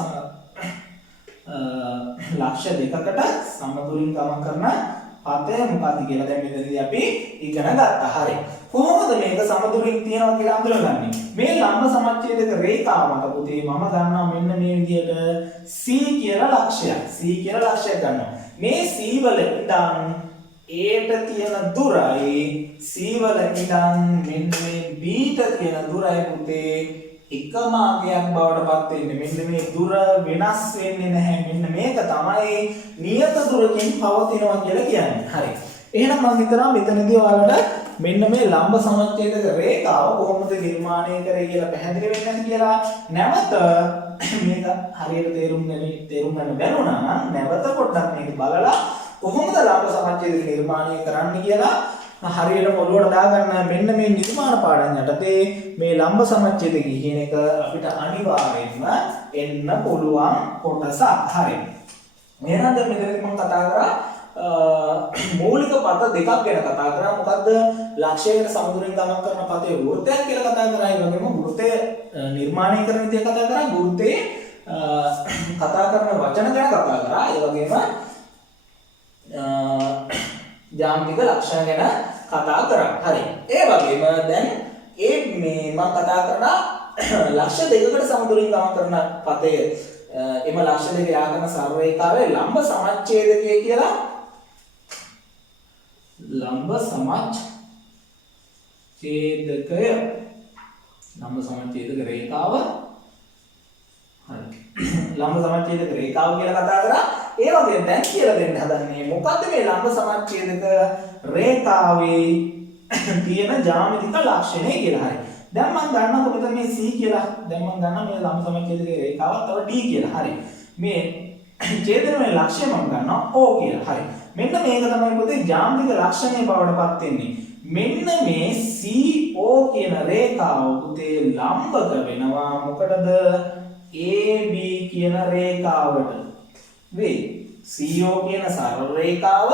ලක්ෂ දෙකකට සමදුලින් ගමන් කරන පතය මොකක්ද කියලා දැන් මෙතනදී අපි ඉගෙන ගත්තා. හරි. කොහොමද මේක සමදුලින් තියනවා කියලා අඳුරගන්නේ? මේ ලම්බ සමච්ඡේදක රේඛාව මත පුතේ මම ගන්නවා මෙන්න මේ විදිහට C කියලා ලක්ෂයක්. C කියලා ලක්ෂයක් ගන්නවා. මේ C වල ඉඳන් A ට තියෙන දුරයි C වල ඉඳන් මෙන්න මේ B ට තියෙන දුරයි පුතේ එකම අගයක් බවට පත් වෙන්නේ. මෙන්න මේ දුර වෙනස් වෙන්නේ නැහැ. මෙන්න මේක තමයි නියත දුරකින් පවතිනවා කියලා කියන්නේ. හරි. එහෙනම් මම හිතනවා මෙතනදී ඔයාලට මෙන්න මේ ලම්බ සමච්ඡේදක රේඛාව කොහොමද නිර්මාණය කරේ කියලා පැහැදිලි වෙන්නේ නැති කියලා නැවත මේක හරියට තේරුම් ගන්න බැරුණා නම් නැවත පොඩ්ඩක් මේක බලලා කොහොමද ලම්බ සමච්ඡේදක නිර්මාණය කරන්න කියලා හරියට ඔළුවට දාගන්න. මෙන්න මේ නිර්මාණ පාඩම් යටතේ මේ ලම්බ සමච්ඡේදක කියන එක අපිට අනිවාර්යයෙන්ම එන්න පුළුවන් කොටසක්. හරි. එහෙනම් දැන් මෙතනදී මම කතා කරා මූලික පත දෙකක් ගැන කතා කරා. මොකද්ද? ලක්ෂයකට සමදුලින් ගමන් කරන පතේ වෘත්තයක් කියලා කතා කරා. ඒ වගේම වෘත්තය නිර්මාණය කරන විදිය කතා කරා. වෘත්තේ කතා කරන වචන ගැන කතා කරා. ඒ වගේම ජාමිතික ලක්ෂණ ගැන කතා කරා. හරි. ඒ වගේම දැන් මේ මම කතා කරා ලක්ෂ දෙකකට සමදුලින් ගමන් කරන පතය එම ලක්ෂ දෙක යා කරන සරල රේඛාවේ ලම්බ සමච්ඡේදකය කියලා ලම්බ සමච්ඡේදක රේඛාව. හරි. ලම්බ සමච්ඡේදක රේඛාව කියලා කතා කරා. ඒ වගේ දැන් කියලා දෙන්න හදන්නේ මොකද්ද මේ ලම්බ සමච්ඡේදක රේඛාවේ තියෙන ජ්‍යාමිතික ලක්ෂණය කියලා. හරි. දැන් මම ගන්නකො මෙතන මේ C කියලා. දැන් මම ගන්නවා මේ ලම්බ සමච්ඡේදක රේඛාවක් තව D කියලා. හරි. මේ ඡේදනයේ ලක්ෂ්‍ය මම ගන්නවා O කියලා. හරි. මෙන්න මේක තමයි පුතේ ජ්‍යාමිතික ලක්ෂණය බවට පත් වෙන්නේ. මෙන්න මේ CO කියන රේඛාව පුතේ ලම්බක වෙනවා මොකටද? AB කියන රේඛාවට. වේ CO කියන සරල රේඛාව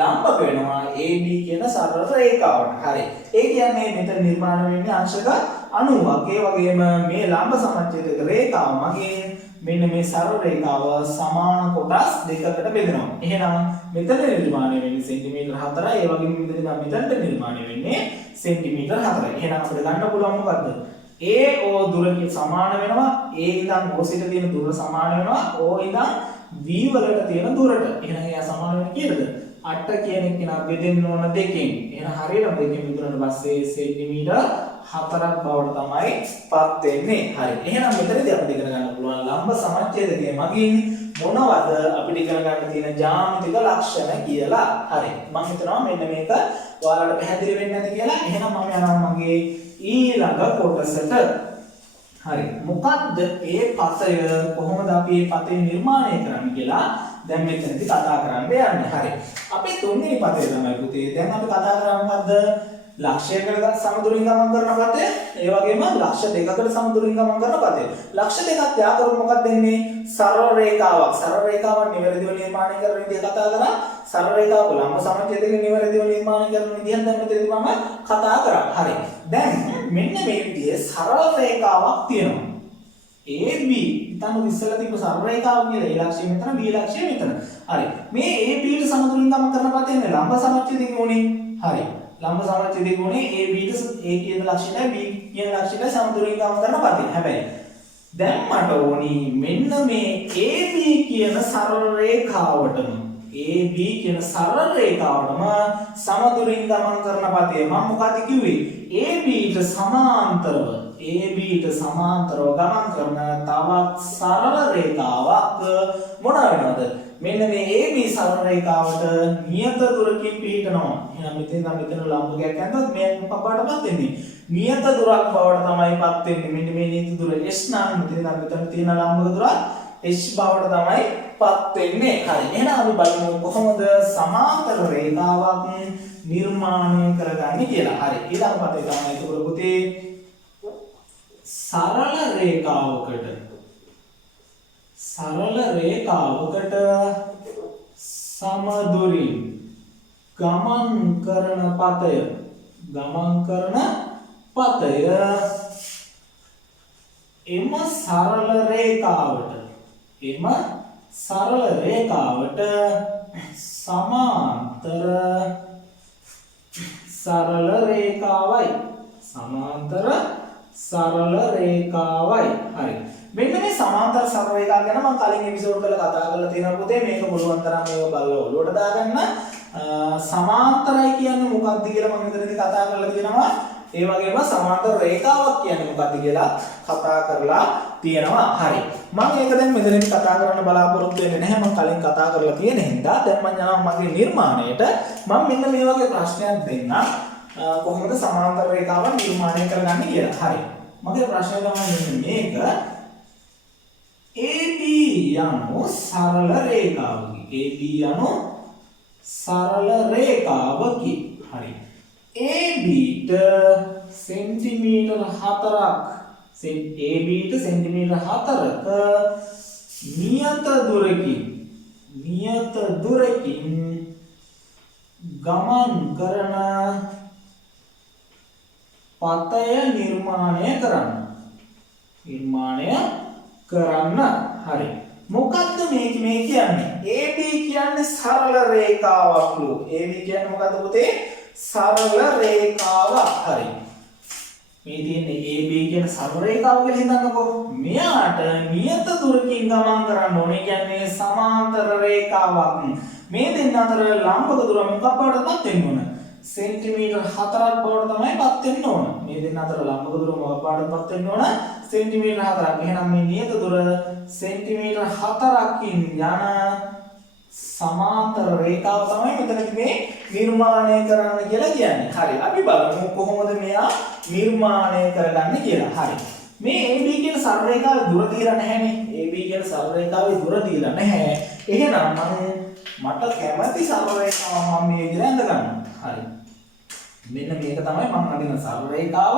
ලම්බක වෙනවා AB කියන සරල රේඛාවට. හරි. ඒ කියන්නේ මෙතන නිර්මාණය වෙන්නේ අංශක 90ක්. ඒ වගේම මේ ලම්බ සමච්ඡේදක රේඛාව මගින් මෙන්න මේ සරල රේඛාව සමාන කොටස් දෙකකට බෙදෙනවා. එහෙනම් මෙතන නිර්මාණය වෙන්නේ සෙන්ටිමීටර් 4යි. ඒ වගේම මෙතනට නිර්මාණය වෙන්නේ සෙන්ටිමීටර් 4යි. එහෙනම් අපිට ගන්න පුළුවන් මොකද්ද? AO දුර සමාන වෙනවා. A ඉඳන් O සිට තියෙන දුර සමාන වෙනවා. O ඉඳන් V වලට තියෙන දුරට. එහෙනම් එයා සමාන වෙන්නේ කීයද? 8 කියන එක නා බෙදෙන්න ඕන දෙකෙන්. එහෙනම් හරියට දෙකෙන් බෙදුනට පස්සේ සෙන්ටිමීටර් 4ක් බවට තමයි පත් වෙන්නේ. හරි. එහෙනම් මෙතනදී අපිට ඉගෙන ගන්න පුළුවන් ලම්බ සමච්ඡේදකයේ මගින් මොනවද අපිට ඉගෙන ගන්න තියෙන ජ්‍යාමිතික ලක්ෂණ කියලා. හරි. මම හිතනවා මෙන්න මේක ඔයාලට පැහැදිලි වෙන්නේ නැති කියලා. එහෙනම් මම යනවා මගේ ඊළඟ කොටසට. හරි. මොකද්ද ඒ පතය කොහොමද අපි මේ පතේ නිර්මාණය කරන්නේ කියලා දැන් මෙතනදී කතා කරන්න යන්නේ. හරි. අපි තුන්වෙනි පතේ තමයි පුතේ. දැන් අපි කතා කරන්නේ මොකද්ද? ලක්ෂයකට සමදුරින් ගමන් කරන පතය. ඒ වගේම ලක්ෂ දෙකකට සමදුරින් ගමන් කරන පතය. ලක්ෂ දෙකක් යා කරු මොකක්ද වෙන්නේ? සරල රේඛාවක්. සරල රේඛාවක් නිවැරදිව නිර්මාණය කරන විදිය කතා කරා. සරල රේඛාවක ලම්බ සමච්ඡේදක නිවැරදිව නිර්මාණය කරන විදිය දැන් මෙතනදී මම කතා කරා. හරි. දැන් මෙන්න මේ විදිහේ සරල රේඛාවක් තියෙනවා. AB ඉතින් ඉස්සෙල්ලා තිබ්බ සරල රේඛාව කියලා ඒ ලක්ෂ්‍යය මෙතන B ලක්ෂ්‍යය මෙතන. හරි. මේ AB ට සමතුලිත ගමන් කරන පතේ ලම්බ සමච්ඡේදකේ උනේ. හරි. ලම්බ සමච්ඡේදකේ උනේ AB ට A කියන ලක්ෂ්‍යයයි B කියන ලක්ෂ්‍යයයි සමතුලිත ගමන් කරන පතේ. හැබැයි දැන් මට ඕනි මෙන්න මේ AB කියන සරල රේඛාවටම AB කියන සරල රේඛාවටම සමදුරින් ගමන් කරන පතේ මම මොකද කිව්වේ? AB ට සමාන්තරව ගමන් කරන තවත් සරල රේඛාවක් මොන වෙනවද? මෙන්න මේ AB සරල රේඛාවට නියත දුරකින් පිහිටනවා. එහෙනම් මෙතෙන් ලම්බකයක් ඇඳුවත් මේ මොකක් බවටපත් වෙන්නේ? නියත දුරක් බවට තමයිපත් වෙන්නේ. මෙන්න මේ නියත දුර S නම් මෙතන තියෙන ලම්බක දුර H බවට තමයිපත් වෙන්නේ. හරි. එහෙනම් අපි බලමු කොහොමද සමාන්තර රේඛාවක් නිර්මාණය කරගන්නේ කියලා. හරි. ඊළඟ පතේ තමයි ඒක පුතේ සරල රේඛාවකට සමදුරින් ගමන් කරන පතය එම සරල රේඛාවට සමාන්තර සරල රේඛාවයි. හරි. මෙන්න මේ සමාන්තර සරල රේඛාව ගැන මම කලින් එපිසෝඩ් වල කතා කරලා තියෙනවා පුතේ. මේක පුළුවන් තරම් මේව බලලා ඔලුවට දාගන්න. සමාන්තරයි කියන්නේ මොකක්ද කියලා මම මෙතනදී කතා කරලා තියෙනවා. ඒ වගේම සමාන්තර රේඛාවක් කියන්නේ මොකක්ද කියලා කතා කරලා තියෙනවා. හරි. මම ඒක දැන් මෙතනදී කතා කරන්න බලාපොරොත්තු වෙන්නේ නැහැ. මම කලින් කතා කරලා තියෙන හින්දා දැන් මම යනවා මගේ නිර්මාණයට. මම මෙන්න මේ වගේ ප්‍රශ්නයක් දෙන්නම්. කොහොමද සමාන්තර රේඛාවක් නිර්මාණය කරගන්නේ කියලා. හරි. මගේ ප්‍රශ්නය තමයි මෙන්න මේක. AB යනු සරල රේඛාවකි. හරි. AB ට සෙන්ටිමීටර් 4ක් නියත දුරකින් ගමන් කරන පතය නිර්මාණය කරන්න. හරි. මොකද්ද මේ කියන්නේ? AB කියන්නේ සරල රේඛාවක්ලු. AB කියන්නේ මොකද්ද පුතේ? සරල රේඛාවක්. හරි. මේ තියෙන්නේ AB කියන සරල රේඛාව කියලා හිතන්නකෝ. මෙයාට නියත දුරකින් ගමන් කරන්න ඕනේ. කියන්නේ සමාන්තර රේඛාවක්. මේ දෙන්න අතර ලම්බක දුර මොකක් බවටපත් වෙන්න ඕන? සෙන්ටිමීටර් 4ක් බවට තමයිපත් වෙන්න ඕන. මේ දෙන්න අතර ලම්බක දුර මොකක් බවටපත් වෙන්න ඕන? සෙන්ටිමීටර් 4ක්. එහෙනම් මේ නියත දුර සෙන්ටිමීටර් 4කින් යන සමාන්තර රේඛාව තමයි මෙතනදී මේ නිර්මාණය කරන්න කියලා කියන්නේ. හරි. අපි බලමු කොහොමද මෙයා නිර්මාණය කරගන්නේ කියලා. හරි. මේ AB කියන සරල රේඛාවේ දුර දීලා නැහැනේ. AB කියන සරල රේඛාවේ දුර දීලා නැහැ. එහෙනම් මට කැමති සරල රේඛාව මම මේ විදිහට ඇඳ ගන්නවා. හරි. මෙන්න මේක තමයි මම අඳින සරල රේඛාව.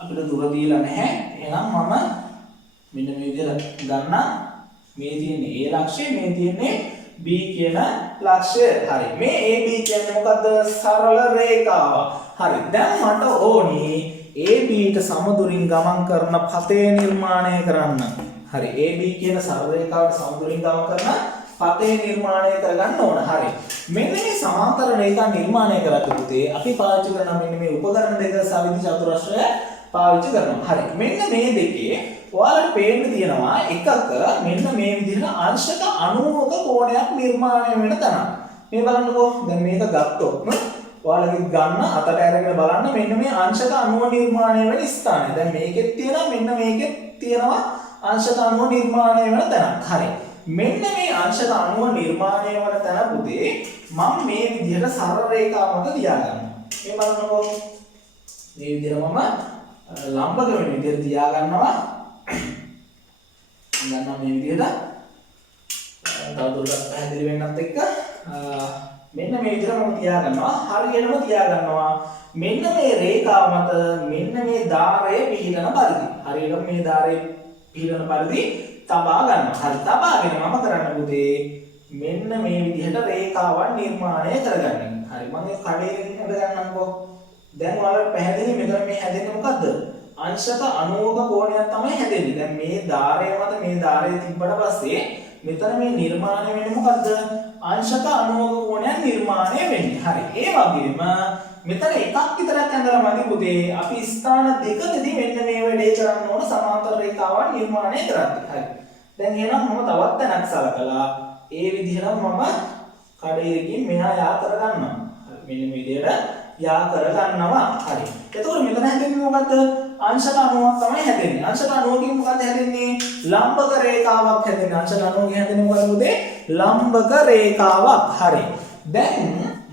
අපිට දුර දීලා නැහැ. එහෙනම් මම මෙන්න මේ විදිහට ගන්න. මේ තියෙන්නේ A ලක්ෂය, මේ තියෙන්නේ B කියන ලක්ෂය. හරි. මේ AB කියන්නේ මොකද්ද? සරල රේඛාව. හරි. දැන් මට ඕනි AB ට සමදුරින් ගමන් කරන පතේ නිර්මාණය කරන්න. හරි. AB කියන සරල රේඛාවට සමදුරින් ගමන් කරන පතේ නිර්මාණය කරගන්න ඕන. හරි. මෙන්න මේ සමාන්තර රේඛා නිර්මාණය කරද්දී පුතේ අපි පාවිච්චි කරන මෙන්න මේ උපකරණ දෙක සවිධි චතුරස්‍රය පාවිච්චි කරනවා. හරි. මෙන්න මේ දෙකේ ඔයාලට පේන්න තියෙනවා එකක මෙන්න මේ විදිහට අංශක 90ක කෝණයක් නිර්මාණය වෙන තැන. මේ බලන්නකෝ. දැන් මේක ගත්තොත් ඔයාලගේ ගන්න අතට අරගෙන බලන්න මෙන්න මේ අංශක 90 නිර්මාණය වෙන ස්ථානය. දැන් මේකෙත් තියෙනවා මෙන්න මේකෙත් තියෙනවා අංශක 90 නිර්මාණය වෙන තැන. හරි. මෙන්න මේ අංශක 90 නිර්මාණය වෙන තැන පුතේ මම මේ විදිහට සරල රේඛාවකට තියාගන්නවා. මේ බලන්නකෝ. මේ විදිහට මම ලම්බක වෙන විදිහට තියාගන්නවා. ගන්නවා මේ විදිහට. තවදුරටත් පැහැදිලි වෙන්නත් එක්ක මෙන්න මේ විදිහට මම තියාගන්නවා. හරියටම තියාගන්නවා. මෙන්න මේ රේඛාව මත මෙන්න මේ ධාරය පිහිටන පරිදි. හරියටම මේ ධාරය පිහිටන පරිදි තබා ගන්නවා. හරි. තබාගෙන මම කරන්න පුතේ මෙන්න මේ විදිහට රේඛාවන් නිර්මාණය කරගන්න. හරි. මම ඒ කඩේකින් හද ගන්නම්කෝ. දැන් ඔයාලට පැහැදිලි මෙතන මේ හැදෙන්නේ මොකද්ද? අංශක 90ක කෝණයක් තමයි හැදෙන්නේ. දැන් මේ ධාරය මත මේ ධාරය තිබ්බට පස්සේ මෙතන මේ නිර්මාණය වෙන්නේ මොකද්ද? අංශක 90ක කෝණයක් නිර්මාණය වෙන්නේ. හරි. ඒ වගේම මෙතන එකක් විතරක් ඇඳලා මදි පුතේ. අපි ස්ථාන දෙකකදී මෙන්න මේ වැඩේ කරන්න ඕන සමාන්තර රේඛාවන් නිර්මාණය කරද්දී. හරි. දැන් එහෙනම් මම තවත් තැනක් සලකලා ඒ විදිහට මම කඩේකින් මෙහා යා කර ගන්නවා. හරි. මෙන්න මේ විදිහට යා කර ගන්නවා. හරි. එතකොට මෙතන හැදෙන්නේ මොකද්ද? අංශක 90ක් තමයි හැදෙන්නේ. අංශක 90කින් මොකද හැදෙන්නේ? ලම්බක රේඛාවක් හැදෙන්නේ. අංශක 90කින් හැදෙන්නේ මොකද පුතේ? ලම්බක රේඛාවක්. හරි. දැන්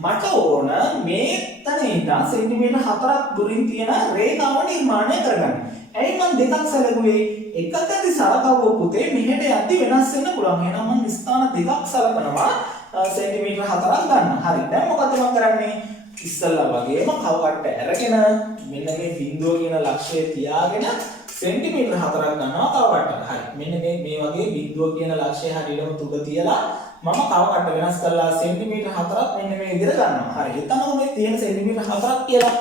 මට ඕන මේතන ඉඳන් සෙන්ටිමීටර් 4ක් දුරින් තියෙන රේඛාව නිර්මාණය කරගන්න. ඇයි මම දෙකක් සැලකුවේ? එකකදී සලකවුව පුතේ මෙහෙට යද්දි වෙනස් වෙන්න පුළුවන්. එහෙනම් මම ස්ථාන දෙකක් සලකනවා සෙන්ටිමීටර් 4ක් ගන්න. හරි. දැන් මොකද මම කරන්නේ? ඉස්සල්ලා වගේම කවකට අරගෙන මෙන්න මේ බිඳුව කියන ලක්ෂය තියාගෙන සෙන්ටිමීටර් 4ක් ගන්නවා කවකට. හරි. මෙන්න මේ වගේ බිඳුව කියන ලක්ෂය හරියටම තුඩ තියලා මම කවකට වෙනස් කරලා සෙන්ටිමීටර් 4ක් මෙන්න මේ විදිහට ගන්නවා. හරි. එතනම මේ තියෙන සෙන්ටිමීටර් 4ක් කියලා.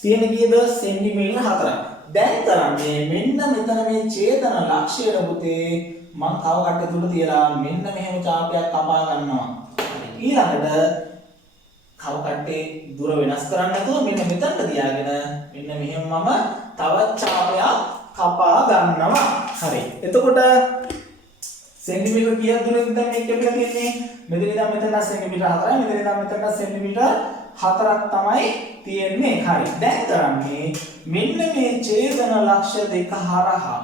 තියෙන කීයද? සෙන්ටිමීටර් 4ක්. දැන් කරන්නේ මෙන්න මෙතන මේ ඡේදන ලක්ෂයට පුතේ මම කවකට තුඩ තියලා මෙන්න මෙහෙම චාපයක් කපා ගන්නවා. හරි. ඊළඟට කවකට්ටේ දුර වෙනස් කරන්න නැතුව මෙන්න මෙතනට තියාගෙන මෙන්න මෙහෙම මම තවත් ඡාපයක් කපා ගන්නවා. හරි. එතකොට සෙන්ටිමීටර් කීයක් දුරින්ද දැන් මේක කැපිලා තියෙන්නේ? මෙතන ඉඳන් මෙතන සෙන්ටිමීටර් 4යි. මෙතන ඉඳන් මෙතන සෙන්ටිමීටර් 4ක් තමයි තියෙන්නේ. හරි. දැන් කරන්නේ මෙන්න මේ ඡේදන ලක්ෂ්‍ය දෙක හරහා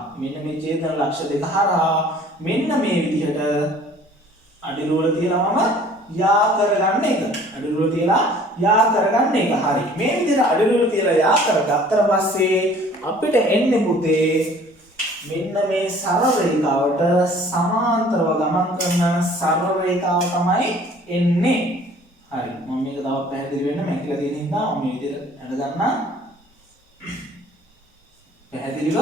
මෙන්න මේ විදිහට අඩිරුවල තියනවම යා කරගන්න එක. අඩිරුවල තියලා යා කරගන්න එක. හරි. මේ විදිහට අඩිරුවල තියලා යා කරගත්තට පස්සේ අපිට එන්නේ පුතේ මෙන්න මේ සරල රේඛාවට සමාන්තරව ගමන් කරන සරල රේඛාව තමයි එන්නේ. හරි. මම මේක තව පැහැදිලි වෙන්න මම කියලා තියෙන හින්දා මම මේ විදිහට අඳ ගන්නම්. පැහැදිලිව?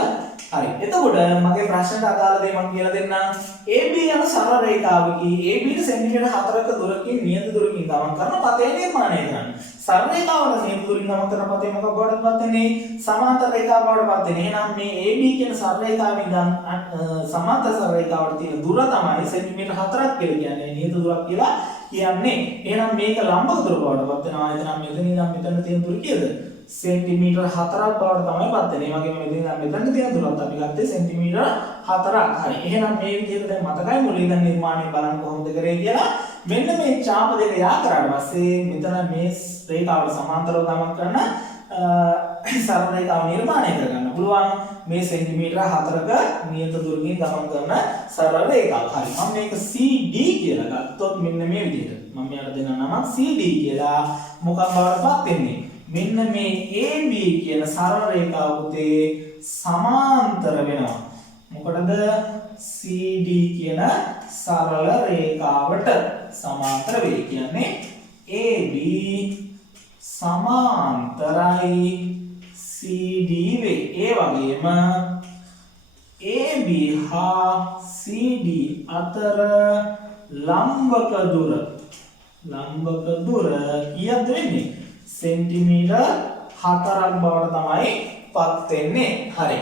හරි. එතකොට මගේ ප්‍රශ්නට අදාළ දේ මම කියලා දෙන්නම්. AB යන සරල රේඛාවකී AB ට සෙන්ටිමීටර් 4ක දුරකින් නියත දුරකින් ගමන් කරන පතේ නිර්මාණය කරන්න. සරල රේඛාවල නියත දුරින් ගමන් කරන පතේ මොකක් බවටද පත් වෙන්නේ? සමාන්තර රේඛාව බවට පත් වෙන්නේ. එහෙනම් මේ AB කියන සරල රේඛාවෙන් ඉඳන් සමාන්තර සරල රේඛාවට තියෙන දුර තමයි සෙන්ටිමීටර් 4ක් කියලා කියන්නේ. නියත දුරක් කියලා කියන්නේ. එහෙනම් මේක ලම්බක දුර බවට පත් වෙනවා. එතනම් මෙතන ඉඳන් මෙතන තියෙන දුර කීයද? सेंटीमीटर 4ක් බවට තමයි පත් වෙන්නේ. ඒ වගේම මෙතන තියෙන දුරත් අපි ගත්තේ සෙන්ටිමීටර් 4ක්. හරි. එහෙනම් මේ විදිහට දැන් මතකයි මුලින් දැන් නිර්මාණය බලන්න කොහොමද කරේ කියලා. මෙන්න මේ ඡාප දෙක යා කරාට පස්සේ මෙතන මේ රේඛාවට සමාන්තරව ගමන් කරන සරල රේඛාව නිර්මාණය කරගන්න පුළුවන්. මේ සෙන්ටිමීටර 4ක නියත දුරකින් ගමන් කරන සරල රේඛාව. හරි. මම මේක CD කියලා ගත්තොත් මෙන්න මේ විදිහට. මම යාට දෙන නමක් CD කියලා. මොකක් බවටපත් වෙන්නේ? මෙන්න මේ AB කියන සරල රේඛාව පුතේ සමාන්තර වෙනවා. මොකටද? CD කියන සරල රේඛාවට සමාන්තර වේ. කියන්නේ AB සමාන්තරයි CD වේ. ඒ වගේම AB හා CD අතර ලම්බක දුර කීයද වෙන්නේ? සෙන්ටිමීටර් 4ක් බවට තමයි පත් වෙන්නේ. හරි.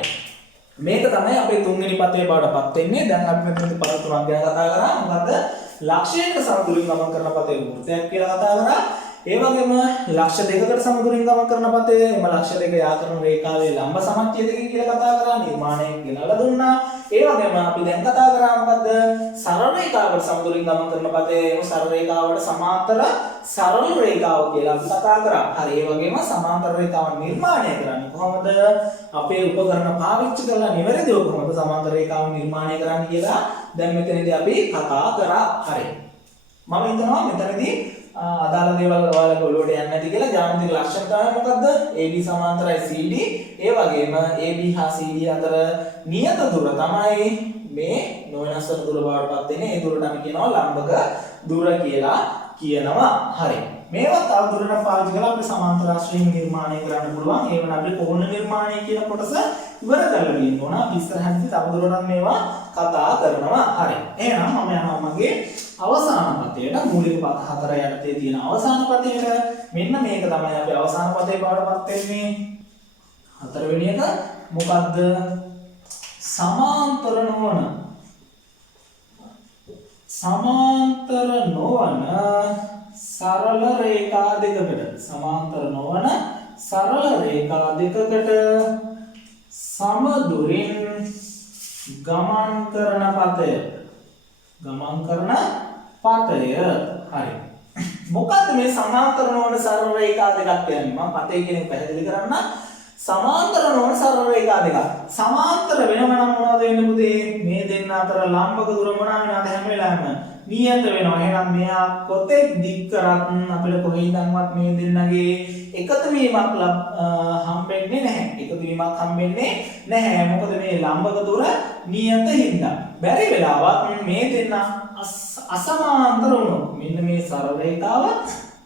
මේක තමයි අපේ තුන්වෙනි පතේ බවට පත් වෙන්නේ. දැන් අපි මෙතනදී පද තුනක් ගැන කතා කරා. මොකද ලක්ෂයක සමදුලින් ගමන් කරන පතේ වෘත්තයක් කියලා කතා කරා. ඒ වගේම ලක්ෂ දෙකකට සමදුලින් ගමන් කරන පතේ එම ලක්ෂ දෙක යා කරන රේඛාවේ ලම්බ සමච්ඡේදකය කියලා කතා කරා. නිර්මාණය ගෙනල්ලා දුන්නා. ඒ වගේම අපි දැන් කතා කරා මොකද්ද? සරල රේඛාවකට සමදුලින් ගමන් කරන පතේ එම සරල රේඛාවට සමාන්තර සරල රේඛාව කියලා අපි කතා කරා. හරි. ඒ වගේම සමාන්තර රේඛාව නිර්මාණය කරන්නේ කොහොමද? අපේ උපකරණ පාවිච්චි කරලා නිවැරදිව කොහොමද සමාන්තර රේඛාව නිර්මාණය කරන්නේ කියලා දැන් මෙතනදී අපි කතා කරා. හරි. මම හිතනවා මෙතනදී අදාළ දේවල් ඔයාලගේ ඔළුවට යන්නේ නැති කියලා. ජ්‍යාමිතික ලක්ෂණ තමයි මොකද්ද? AB සමාන්තරයි CD. ඒ වගේම AB හා CD අතර නියත දුර තමයි මේ නොවෙනස් වන දුර බවට පත් වෙන්නේ. ඒ දුරට අපි කියනවා ලම්බක දුර කියලා කියනවා. හරි. මේවත් තව දුරටත් පාවිච්චි කරලා අපිට සමාන්තර රාශියෙන් නිර්මාණය කරන්න පුළුවන්. ඒ වන අපිට කෝණ නිර්මාණය කියන කොටස ඉවර කරලා දෙන්න ඕන. අපි ඉස්සරහදී තව දුරටත් මේවා කතා කරනවා. හරි. එහෙනම් මම යනවා මගේ අවසාන පතේට. මූලික පත 4 යටතේ තියෙන අවසාන පතේට. මෙන්න මේක තමයි අපි අවසාන පතේ බවට පත් වෙන්නේ. හතරවෙනි එක මොකද්ද? සමාන්තර නොවන සරල රේඛා දෙකකට සමදුරින් ගමන් කරන පතය. හරි. මොකද්ද මේ සමාන්තර නොවන සරල රේඛා දෙකක් කියන්නේ? මම පතේ කියන එක පැහැදිලි කරන්න. සමාන්තර නොවන සරල රේඛා දෙකක්. සමාන්තර වෙනව නම් මොනවද වෙන්නේ පුතේ? මේ දෙන්න අතර ලම්බක දුර මොනවා වෙනවද? හැම වෙලාවෙම නියත වෙනවා. එහෙනම් මෙයා කොතෙක් දික් කරත් අපිට කොහේදන්වත් මේ දෙන්නගේ එකතු වීමක් හම්බෙන්නේ නැහැ. මොකද මේ ලම්බක දුර නියත හින්දා. බැරි වෙලාවත් මේ දෙන්න අසමාන්තර වුණොත් මෙන්න මේ සරල රේඛාව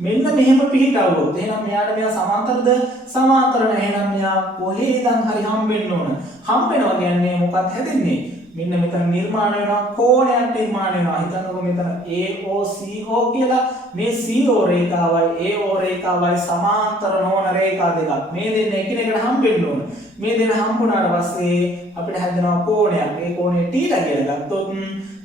මෙන්න මෙහෙම පිහිටවුවොත් එහෙනම් මෙයාට මෙයා සමාන්තරද? සමාන්තර නැහැ. එහෙනම් මෙයා කොහේදන් හරි හම්බෙන්න ඕන. හම්බෙනවා කියන්නේ මොකක්ද හැදෙන්නේ? මෙන්න මෙතන නිර්මාණය වෙනවා කෝණයක් නිර්මාණය වෙනවා. හිතන්නකෝ මෙතන AOCO කියලා. මේ CO රේඛාවයි AO රේඛාවයි සමාන්තර නොවන රේඛා දෙකක්. මේ දෙන්න එකිනෙකට හම්බෙන්න ඕන. මේ දෙන්න හම්බුනාට පස්සේ අපිට හැදෙනවා කෝණයක්. මේ කෝණය θ කියලා ගත්තොත්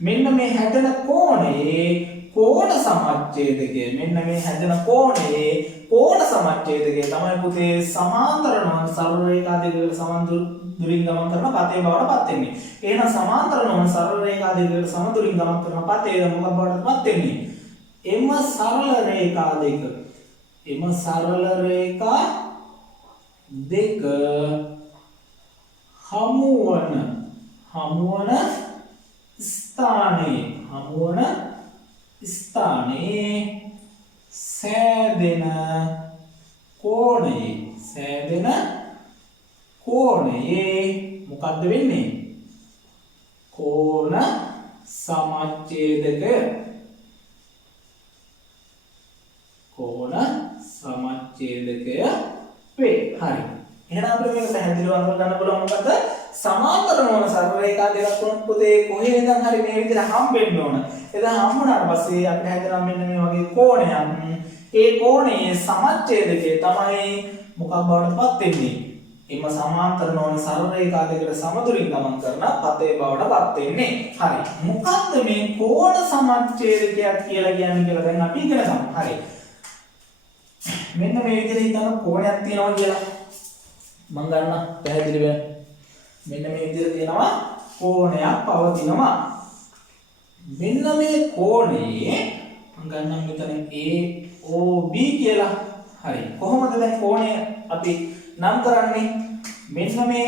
මෙන්න මේ හැදෙන කෝණයේ කෝණ සමච්ඡේදකය. මෙන්න මේ හැදෙන කෝණයේ කෝණ සමච්ඡේදකය තමයි පුතේ සමාන්තර නොවන සරල රේඛා දෙකකට සමදුරින් ගමන් කරන පතේ බවට පත් වෙන්නේ. එහෙනම් සමාන්තර නොවන සරල රේඛා දෙකකට සමදුරින් ගමන් කරන පතේ මොකක් බවට පත් වෙන්නේ? එම සරල රේඛා දෙක හමුවන ස්ථානයේ සෑදෙන කෝණයේ මොකද්ද වෙන්නේ? කෝණ සමච්ඡේදකය. වේ. හරි. එහෙනම් අපිට මේක පැහැදිලිව අඳුර ගන්න පුළුවන් මොකද? සමාන්තර නොවන සරල රේඛා දෙකක් වුණොත් පුතේ කොහේදන් හරි මේ විදිහට හම්බෙන්න ඕන. එතන හම්බුනාට පස්සේ අපිට හැදෙනවා මෙන්න මේ වගේ කෝණයක්. ඒ කෝණයේ සමච්ඡේදකය තමයි මොකක් බවට පත් වෙන්නේ? එම සමාන්තර නොවන සරල රේඛා දෙකට සමදුරින් ගමන් කරන පතේ බවට පත් වෙන්නේ. හරි. මොකක්ද මේ කෝණ සමච්ඡේදකයක් කියලා කියන්නේ කියලා දැන් අපි ඉගෙන ගමු. හරි. මෙන්න මේ විදිහට හිතන කෝණයක් තියෙනවා කියලා මම ගන්න පැහැදිලි වෙන. මෙන්න මේ විදිහට තියෙනවා කෝණයක් පවතිනවා. මෙන්න මේ කෝණයේ මම ගන්නම් මෙතන AOB කියලා. හරි. කොහොමද දැන් කෝණය අපි නම් කරන්නේ? මෙන්න මේ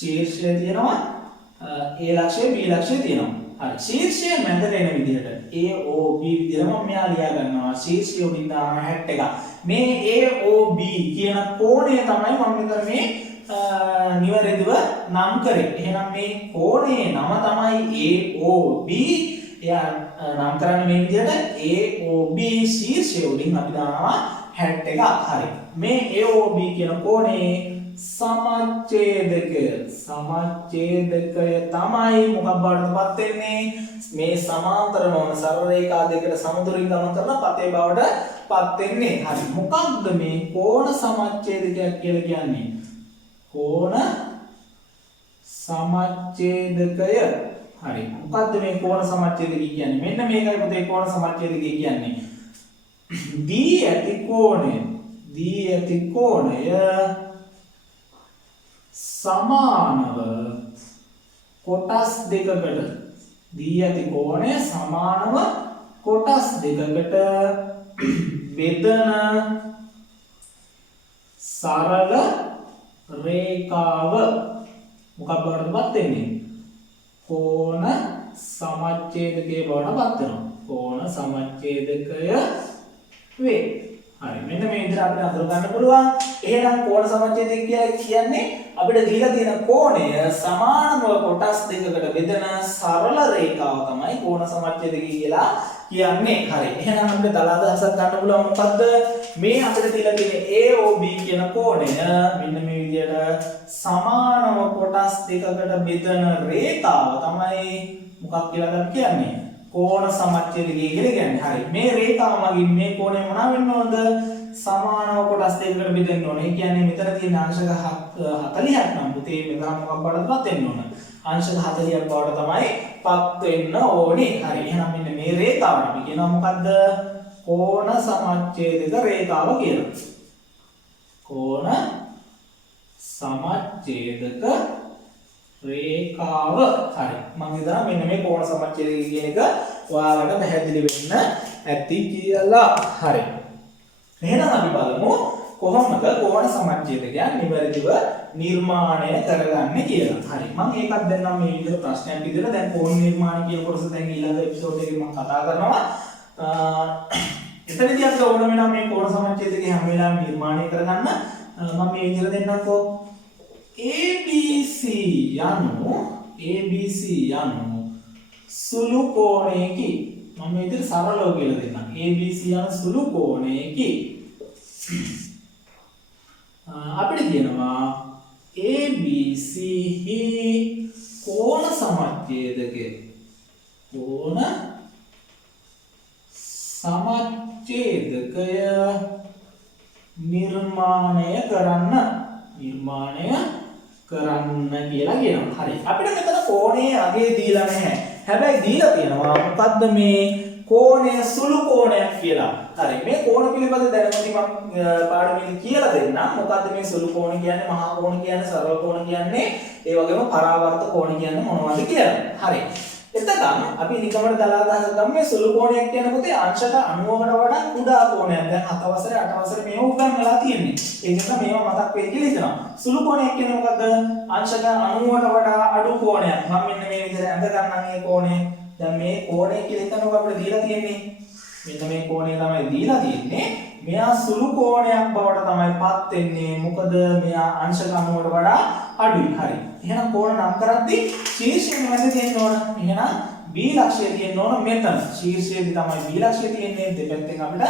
ශීර්ෂය තියෙනවා A ලක්ෂය B ලක්ෂය තියෙනවා. හරි. ශීර්ෂය මැදට එන විදිහට AOB විදිහට මම මෙයා ලියා ගන්නවා. ශීර්ෂය උඩින් දානවා 61. මේ AOB කියන කෝණය තමයි මම මෙතන මේ නිවැරදිව නම් කරේ. එහෙනම් මේ කෝණයේ නම තමයි AOB. එයා නම් කරන්නේ මේ විදිහට AOB ශීර්ෂය උඩින් අපි දානවා 61. හරි. මේ AOB කියන කෝණේ සමච්ඡේදකය තමයි මොකක් බවටපත් වෙන්නේ? මේ සමාන්තර නොවන සරල රේඛා දෙකට සමතුලිත ගමන් කරන පතේ බවටපත් වෙන්නේ. හරි. මොකක්ද මේ කෝණ සමච්ඡේදකයක් කියලා කියන්නේ? කෝණ සමච්ඡේදකය. හරි. මොකද්ද මේ කෝණ සමච්ඡේදකය කියන්නේ? මෙන්න මේකයි පුතේ කෝණ සමච්ඡේදකය කියන්නේ. දී ඇති කෝණය සමානව කොටස් දෙකකට දී ඇති කෝණය සමානව කොටස් දෙකකට බෙදන සරල රේඛාව මොකක් බවටපත් වෙන්නේ? කෝණ සමච්ඡේදකයේ බවටපත් වෙනවා. කෝණ සමච්ඡේදකය වේ. හරි. මෙන්න මේ විදිහට අපිට අඳුර ගන්න පුළුවන්. එහෙනම් කෝණ සමච්ඡේදකය කියලා කියන්නේ අපිට දීලා තියෙන කෝණය සමානව කොටස් දෙකකට බෙදෙන සරල රේඛාව තමයි කෝණ සමච්ඡේදකය කියලා කියන්නේ. හරි. එහෙනම් අපිට තල අදහසක් ගන්න පුළුවන් මොකද්ද? මේ අපිට දීලා තියෙන AOB කියන කෝණය මෙන්න මේ විදිහට සමානව කොටස් දෙකකට බෙදෙන රේඛාව තමයි මොකක් කියලා කියන්නේ? කෝණ සමච්ඡේදකය කියලා කියන්නේ. හරි. මේ රේඛාව මගින් මේ කෝණය මොනවා වෙන්න ඕනද? සමානව කොටස් දෙකකට බෙදෙන්න ඕනේ. ඒ කියන්නේ මෙතන තියෙන අංශක 40ක් නම් පුතේ මෙතන මොකක් බවටපත් වෙන්න ඕන? අංශක 40ක් බවට තමයි පත් වෙන්න ඕනේ. හරි. එහෙනම් මෙන්න මේ රේඛාවට අපි කියනවා මොකද්ද? කෝණ සමච්ඡේදක රේඛාව කියලා. කෝණ සමච්ඡේදක රේඛාව. හරි. මම හිතනවා මෙන්න මේ කෝණ සමච්ඡේදකය කියන එක ඔයාලට පැහැදිලි වෙන්න ඇති කියලා. හරි. එහෙනම් අපි බලමු කොහොමද කෝණ සමච්ඡේදකයන් නිවැරදිව නිර්මාණය කරගන්නේ කියලා. හරි. මම ඒකත් දැන්නම් මේ විදිහට ප්‍රශ්නයක් විදිහට දැන් කෝණ නිර්මාණ කියන කොටස දැන් ඊළඟ එපිසෝඩ් එකේ මම කතා කරනවා. එතනදී අපිට ඕන වෙනවා මේ කෝණ සමච්ඡේදකය හැම වෙලාවෙම නිර්මාණය කරගන්න. මම මේ විදිහට දෙන්නම්කෝ. ABC යනු සුළු කෝණයකි. මම මේ විදිහට සරලව කියලා දෙන්නම්. ABC යන සුළු කෝණයකි. අපිට කියනවා ABC හි කෝණ සමච්ඡේදකය. කෝණ සමච්ඡේදකය නිර්මාණය කරන්න කියලා කියනවා. හරි. අපිට මෙතන කෝණයේ අගය දීලා නැහැ. හැබැයි දීලා තියෙනවා මොකද්ද මේ කෝණය සුළු කෝණයක් කියලා. හරි. මේ කෝණ පිළිබඳ දැනුමක් මම පාඩමෙන් කියලා දෙන්නම්. මොකද්ද මේ සුළු කෝණ කියන්නේ? මහා කෝණ කියන්නේ? සරල කෝණ කියන්නේ? ඒ වගේම පරාවර්ත කෝණ කියන්නේ මොනවද කියලා. හරි. එතකම් අපි නිකමට දලා අදහස ගමු මේ සුළු කෝණයක් කියන පොතේ අංශක 90කට වඩා කුඩා කෝණයක්. දැන් 7 වසරේ 8 වසරේ මේව උගන්වලා තියෙන්නේ. ඒ නිසා මේවා මතක් වෙයි කියලා හිතනවා. සුළු කෝණයක් කියන්නේ මොකද්ද? අංශක 90කට වඩා අඩු කෝණයක්. මම මෙන්න මේ විදිහට අඳ ගන්නම් මේ කෝණය. දැන් මේ කෝණය කියලා හිතනකොට අපිට දීලා තියෙන්නේ මෙන්න මේ කෝණය තමයි දීලා තියෙන්නේ. මෙයා සුළු කෝණයක් බවට තමයිපත් වෙන්නේ. මොකද මෙයා අංශක 90කට වඩා අඩුයි. හරි. එහෙනම් කෝණ නම් කරද්දී ශීර්ෂයෙන් වැද තියෙන්න ඕන. එහෙනම් B ලක්ෂය තියෙන්න ඕන මෙතන. ශීර්ෂයේදී තමයි B ලක්ෂය තියෙන්නේ. දෙපැත්තෙන් අපිට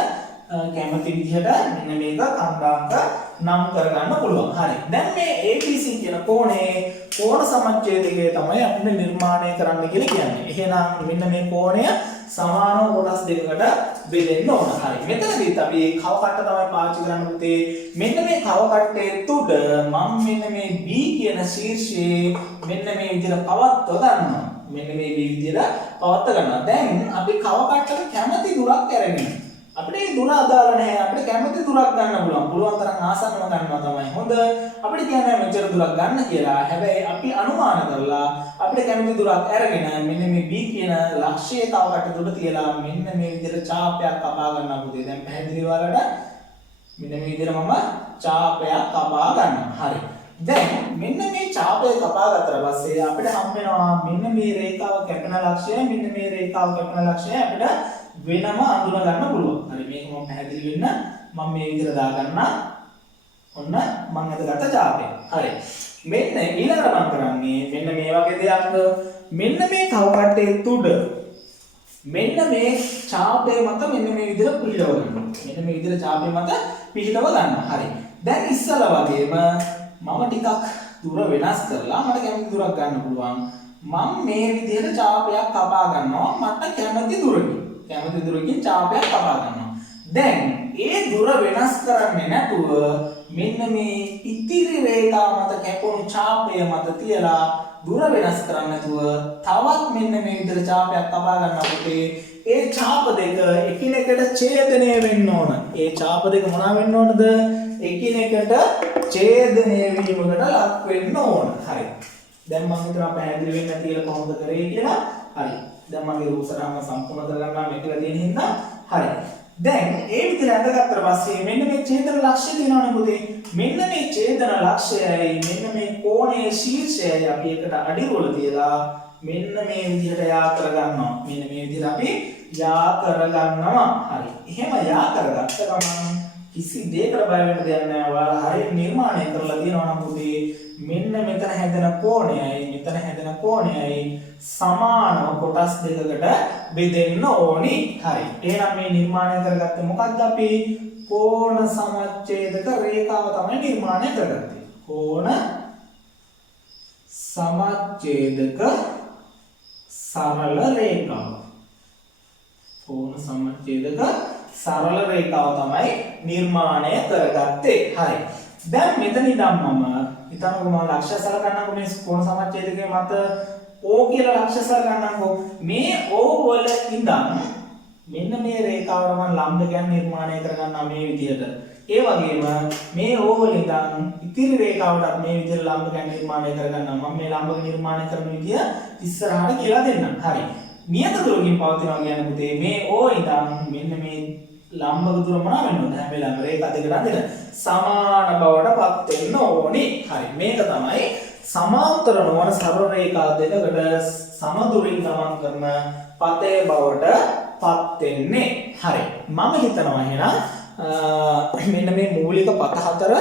කැමති විදිහට මෙන්න මේක කන්දාංක නම් කරගන්න පුළුවන්. හරි. දැන් මේ ABC කියන කෝණේ කෝණ සමච්ඡේදකය තමයි අපිට නිර්මාණය කරන්න කියලා කියන්නේ. එහෙනම් මෙන්න මේ කෝණය සමානව කොටස් දෙකකට බෙදෙන්න ඕන. හරි. මෙතනදීත් අපි කව කට්ට තමයි පාවිච්චි කරන්න පුතේ. මෙන්න මේ කව කට්ටේ තුඩ මම මෙන්න මේ B කියන ශීර්ෂයේ මෙන්න මේ විදිහට පවත්ව ගන්නවා. මෙන්න මේ විදිහට පවත්ව ගන්නවා. දැන් අපි කව කට්ටට කැමති දුරක් අරගෙන අපිට මේ දුර අදාළ නැහැ. අපිට කැමති දුරක් ගන්න පුළුවන්. පුළුවන් තරම් ආසන්නව ගන්නවා තමයි හොඳ. අපිට කියන්නේ මෙච්චර දුරක් ගන්න කියලා. හැබැයි අපි අනුමාන කරලා අපිට කැමති දුරක් අරගෙන මෙන්න මේ B කියන ලක්ෂ්‍යයේ තව කට දුර තියලා මෙන්න මේ විදිහට ඡාපයක් කපා ගන්නවා පුතේ. දැන් පැහැදිලි වලට මෙන්න මේ විදිහට මම ඡාපයක් කපා ගන්නවා. හරි. දැන් මෙන්න මේ ඡාපය කපාගත්තට පස්සේ අපිට හම් වෙනවා මෙන්න මේ රේඛාව කැපෙන ලක්ෂය මෙන්න මේ රේඛාව කැපෙන ලක්ෂය අපිට වෙනම අඳුන ගන්න පුළුවන්. හරි මේක මම පැහැදිලි වෙන්න මම මේ විදිහට දාගන්න. ඔන්න මම අදගත්ත ඡාපය. හරි. මෙන්න ඊළඟට මම කරන්නේ මෙන්න මේ වගේ දෙයක්. මෙන්න මේ කව කට්ටේ තුඩ මෙන්න මේ ඡාපය මත මෙන්න මේ විදිහට පිළිලව ගන්නවා. මෙන්න මේ විදිහට ඡාපය මත පිළිලව ගන්නවා. හරි. දැන් ඉස්සලා වගේම මම ටිකක් දුර වෙනස් කරලා මට කැමති දුරක් ගන්න පුළුවන්. මම මේ විදිහට ඡාපයක් කපා ගන්නවා මට කැමති දුරකින්. කැමති දුරකින් ඡාපයක් කපා ගන්නවා. දැන් ඒ දුර වෙනස් කරන්නේ නැතුව මෙන්න මේ ඉතිරි රේඛාව මත කැපුණු ඡාපය මත තියලා දුර වෙනස් කරන්නේ නැතුව තවත් මෙන්න මේ විදිහට ඡාපයක් කපා ගන්නකොට ඒ ඡාප දෙක එකිනෙකට ඡේදනය වෙන්න ඕන. ඒ ඡාප දෙක මොනවා වෙන්න ඕනද? එකිනෙකට ඡේදනය වීමකට ලක් වෙන්න ඕන. හරි. දැන් මම හිතනවා පැහැදිලි වෙන්න කියලා කොහොමද කරේ කියලා. හරි. දැන් මගේ රූපසටහන සම්පූර්ණ කරගන්නවා මේක කියලා තියෙන හින්දා. හරි. දැන් ඒ විදිහට අඳගත්තට පස්සේ මෙන්න මේ ඡේදන ලක්ෂ්‍ය තියෙනවනේ පුතේ. මෙන්න මේ ඡේදන ලක්ෂ්‍යයයි මෙන්න මේ කෝණයේ ශීර්ෂයයි අපි එකට අඩිරෝල තියලා මෙන්න මේ විදිහට යා කරගන්නවා. මෙන්න මේ විදිහට අපි යා කරගන්නවා. හරි. එහෙම යා කරගත්ත ගමන් කිසි දෙයකට බය වෙන්න දෙයක් නැහැ. ඔයාලා හරියට නිර්මාණය කරලා තියෙනවා නම් පුතේ මෙන්න මෙතන හැදෙන කෝණයයි මෙතන හැදෙන කෝණයයි සමානව කොටස් දෙකකට බෙදෙන්න ඕනි. හරි. එහෙනම් මේ නිර්මාණය කරගත්තේ මොකක්ද අපි? කෝණ සමච්ඡේදක රේඛාව තමයි නිර්මාණය කරගත්තේ. කෝණ සමච්ඡේදක සරල රේඛාව. කෝණ සමච්ඡේදක සරල රේඛාව තමයි නිර්මාණය කරගත්තේ. හරි. දැන් මෙතන ඉඳන් මම හිතන්නකෝ මම ලක්ෂ්‍ය සලකන්නකෝ මේ කෝණ සමච්ඡේදකයේ මත O කියලා ලක්ෂ්‍ය සලකන්නකෝ. මේ O වල ඉඳන් මෙන්න මේ රේඛාවට මම ලම්බකයන් නිර්මාණය කරගන්නවා මේ විදිහට. ඒ වගේම මේ O වල ඉඳන් ඉතිරි රේඛාවට මේ විදිහට ලම්බකයන් නිර්මාණය කරගන්නවා. මම මේ ලම්බක නිර්මාණය කරන විදිය ඉස්සරහට කියලා දෙන්නම්. හරි. නියත දුරකින් පවතිනවා කියන්නේ පුතේ මේ O ඉඳන් මෙන්න මේ ලම්බක දුර මොනවා වෙන්න ඕනද? හැම වෙලාවෙම රේඛා දෙකට අඳින සමාන බවටපත් වෙන්න ඕනි. හරි. මේක තමයි සමාන්තර නොවන සරල රේඛා දෙකකට සමදුරින් ගමන් කරන පතේ බවටපත් වෙන්නේ. හරි. මම හිතනවා එහෙනම් මෙන්න මේ මූලික පත හතර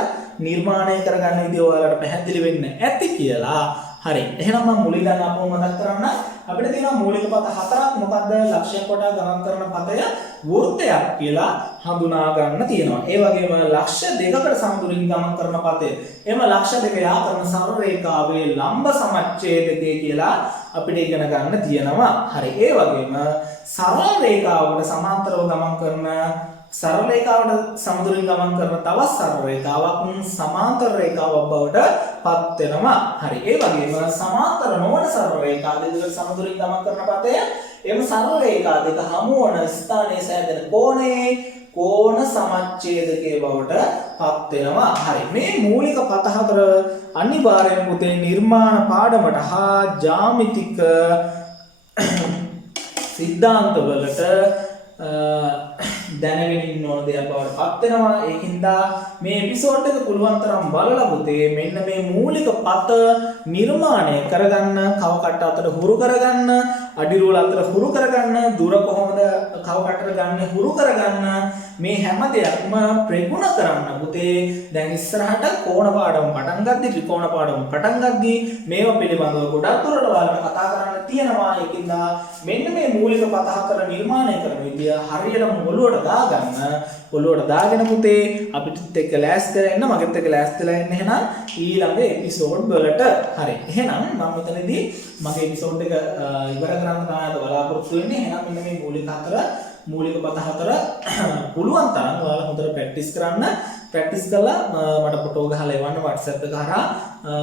නිර්මාණය කරගන්න විදිය ඔයාලට පැහැදිලි වෙන්න ඇති කියලා. හරි. එහෙනම් මම මුලින් දැන් අපව මතක් කරන්න. අපිට තියෙනවා මූලික පත හතරක්. මොකද්ද? ලක්ෂ්‍යයක් වටා ගමන් කරන පතය වෘත්තයක් කියලා හඳුනා ගන්න තියෙනවා. ඒ වගේම ලක්ෂ්‍ය දෙකකට සමදුරින් ගමන් කරන පතය. එම ලක්ෂ්‍ය දෙක යා කරන සරල රේඛාවේ ලම්බ සමච්ඡේදකය කියලා අපිට ඉගෙන ගන්න තියෙනවා. හරි. ඒ වගේම සරල රේඛාවකට සමාන්තරව ගමන් කරන සරල රේඛාවට සමදුරින් ගමන් කරන තවත් සරල රේඛාවක් සමාන්තර රේඛාවක් බවට පත් වෙනවා. හරි. ඒ වගේම සමාන්තර නොවන සරල රේඛා දෙකකට සමදුරින් ගමන් කරන පතය එම සරල රේඛා දෙක හමු වන ස්ථානයේ සෑදෙන කෝණයේ කෝණ සමච්ඡේදකයේ බවට පත් වෙනවා. හරි. මේ මූලික පත හතර අනිවාර්යයෙන් පුතේ නිර්මාණ පාඩමට හා ජ්‍යාමිතික සිද්ධාන්ත වලට දැනගෙන ඉන්න ඕන දෙයක් බවට පත් වෙනවා. ඒකින්ද මේ එපිසෝඩ් එක පුළුවන් තරම් බලලා පුතේ මෙන්න මේ මූලික පත නිර්මාණය කරගන්න, කව කට්ට අතර හුරු කරගන්න, අඩි රෝල අතර හුරු කරගන්න, දුර කොහොමද කව කටට ගන්න හුරු කරගන්න, මේ හැම දෙයක්ම ප්‍රගුණ කරන්න පුතේ. දැන් ඉස්සරහට කෝණ පාඩම පටන් ගද්දි, ත්‍රිකෝණ පාඩම පටන් ගද්දි මේවා පිළිබඳව ගොඩක් දුරට ඔයාලට කතා කරන්න තියෙනවා. ඒකින්ද මෙන්න මේ මූලික පත හතර නිර්මාණය කරන විදිය හරියටම ඔළුවට දාගන්න. ඔළුවට දාගෙන පුතේ අපිට එක්ක ලෑස්තිලා ඉන්න, මගෙත් එක්ක ලෑස්තිලා ඉන්න. එහෙනම් ඊළඟ එපිසෝඩ් වලට. හරි. එහෙනම් මම මෙතනදී මගේ එපිසෝඩ් එක ඉවර කරන්න තමයි බලාපොරොත්තු වෙන්නේ. එහෙනම් මෙන්න මේ මූලික පත හතර පුළුවන් තරම් ඔයාලා හොඳට ප්‍රැක්ටිස් කරන්න. ප්‍රැක්ටිස් කරලා මට ෆොටෝ ගහලා එවන්න WhatsApp එක හරහා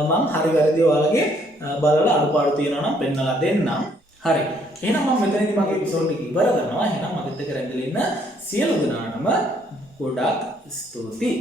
මම හරි වැරදි ඔයාලගේ බලලා අඩුපාඩු තියෙනවා නම් පෙන්නලා දෙන්නම්. හරි. එහෙනම් මම මෙතනදී මගේ එපිසෝඩ් එක ඉවර කරනවා. එහෙනම් මගෙත් එක්ක රැඳිලා ඉන්න සියලු දෙනාටම ගොඩාක් ස්තුතියි.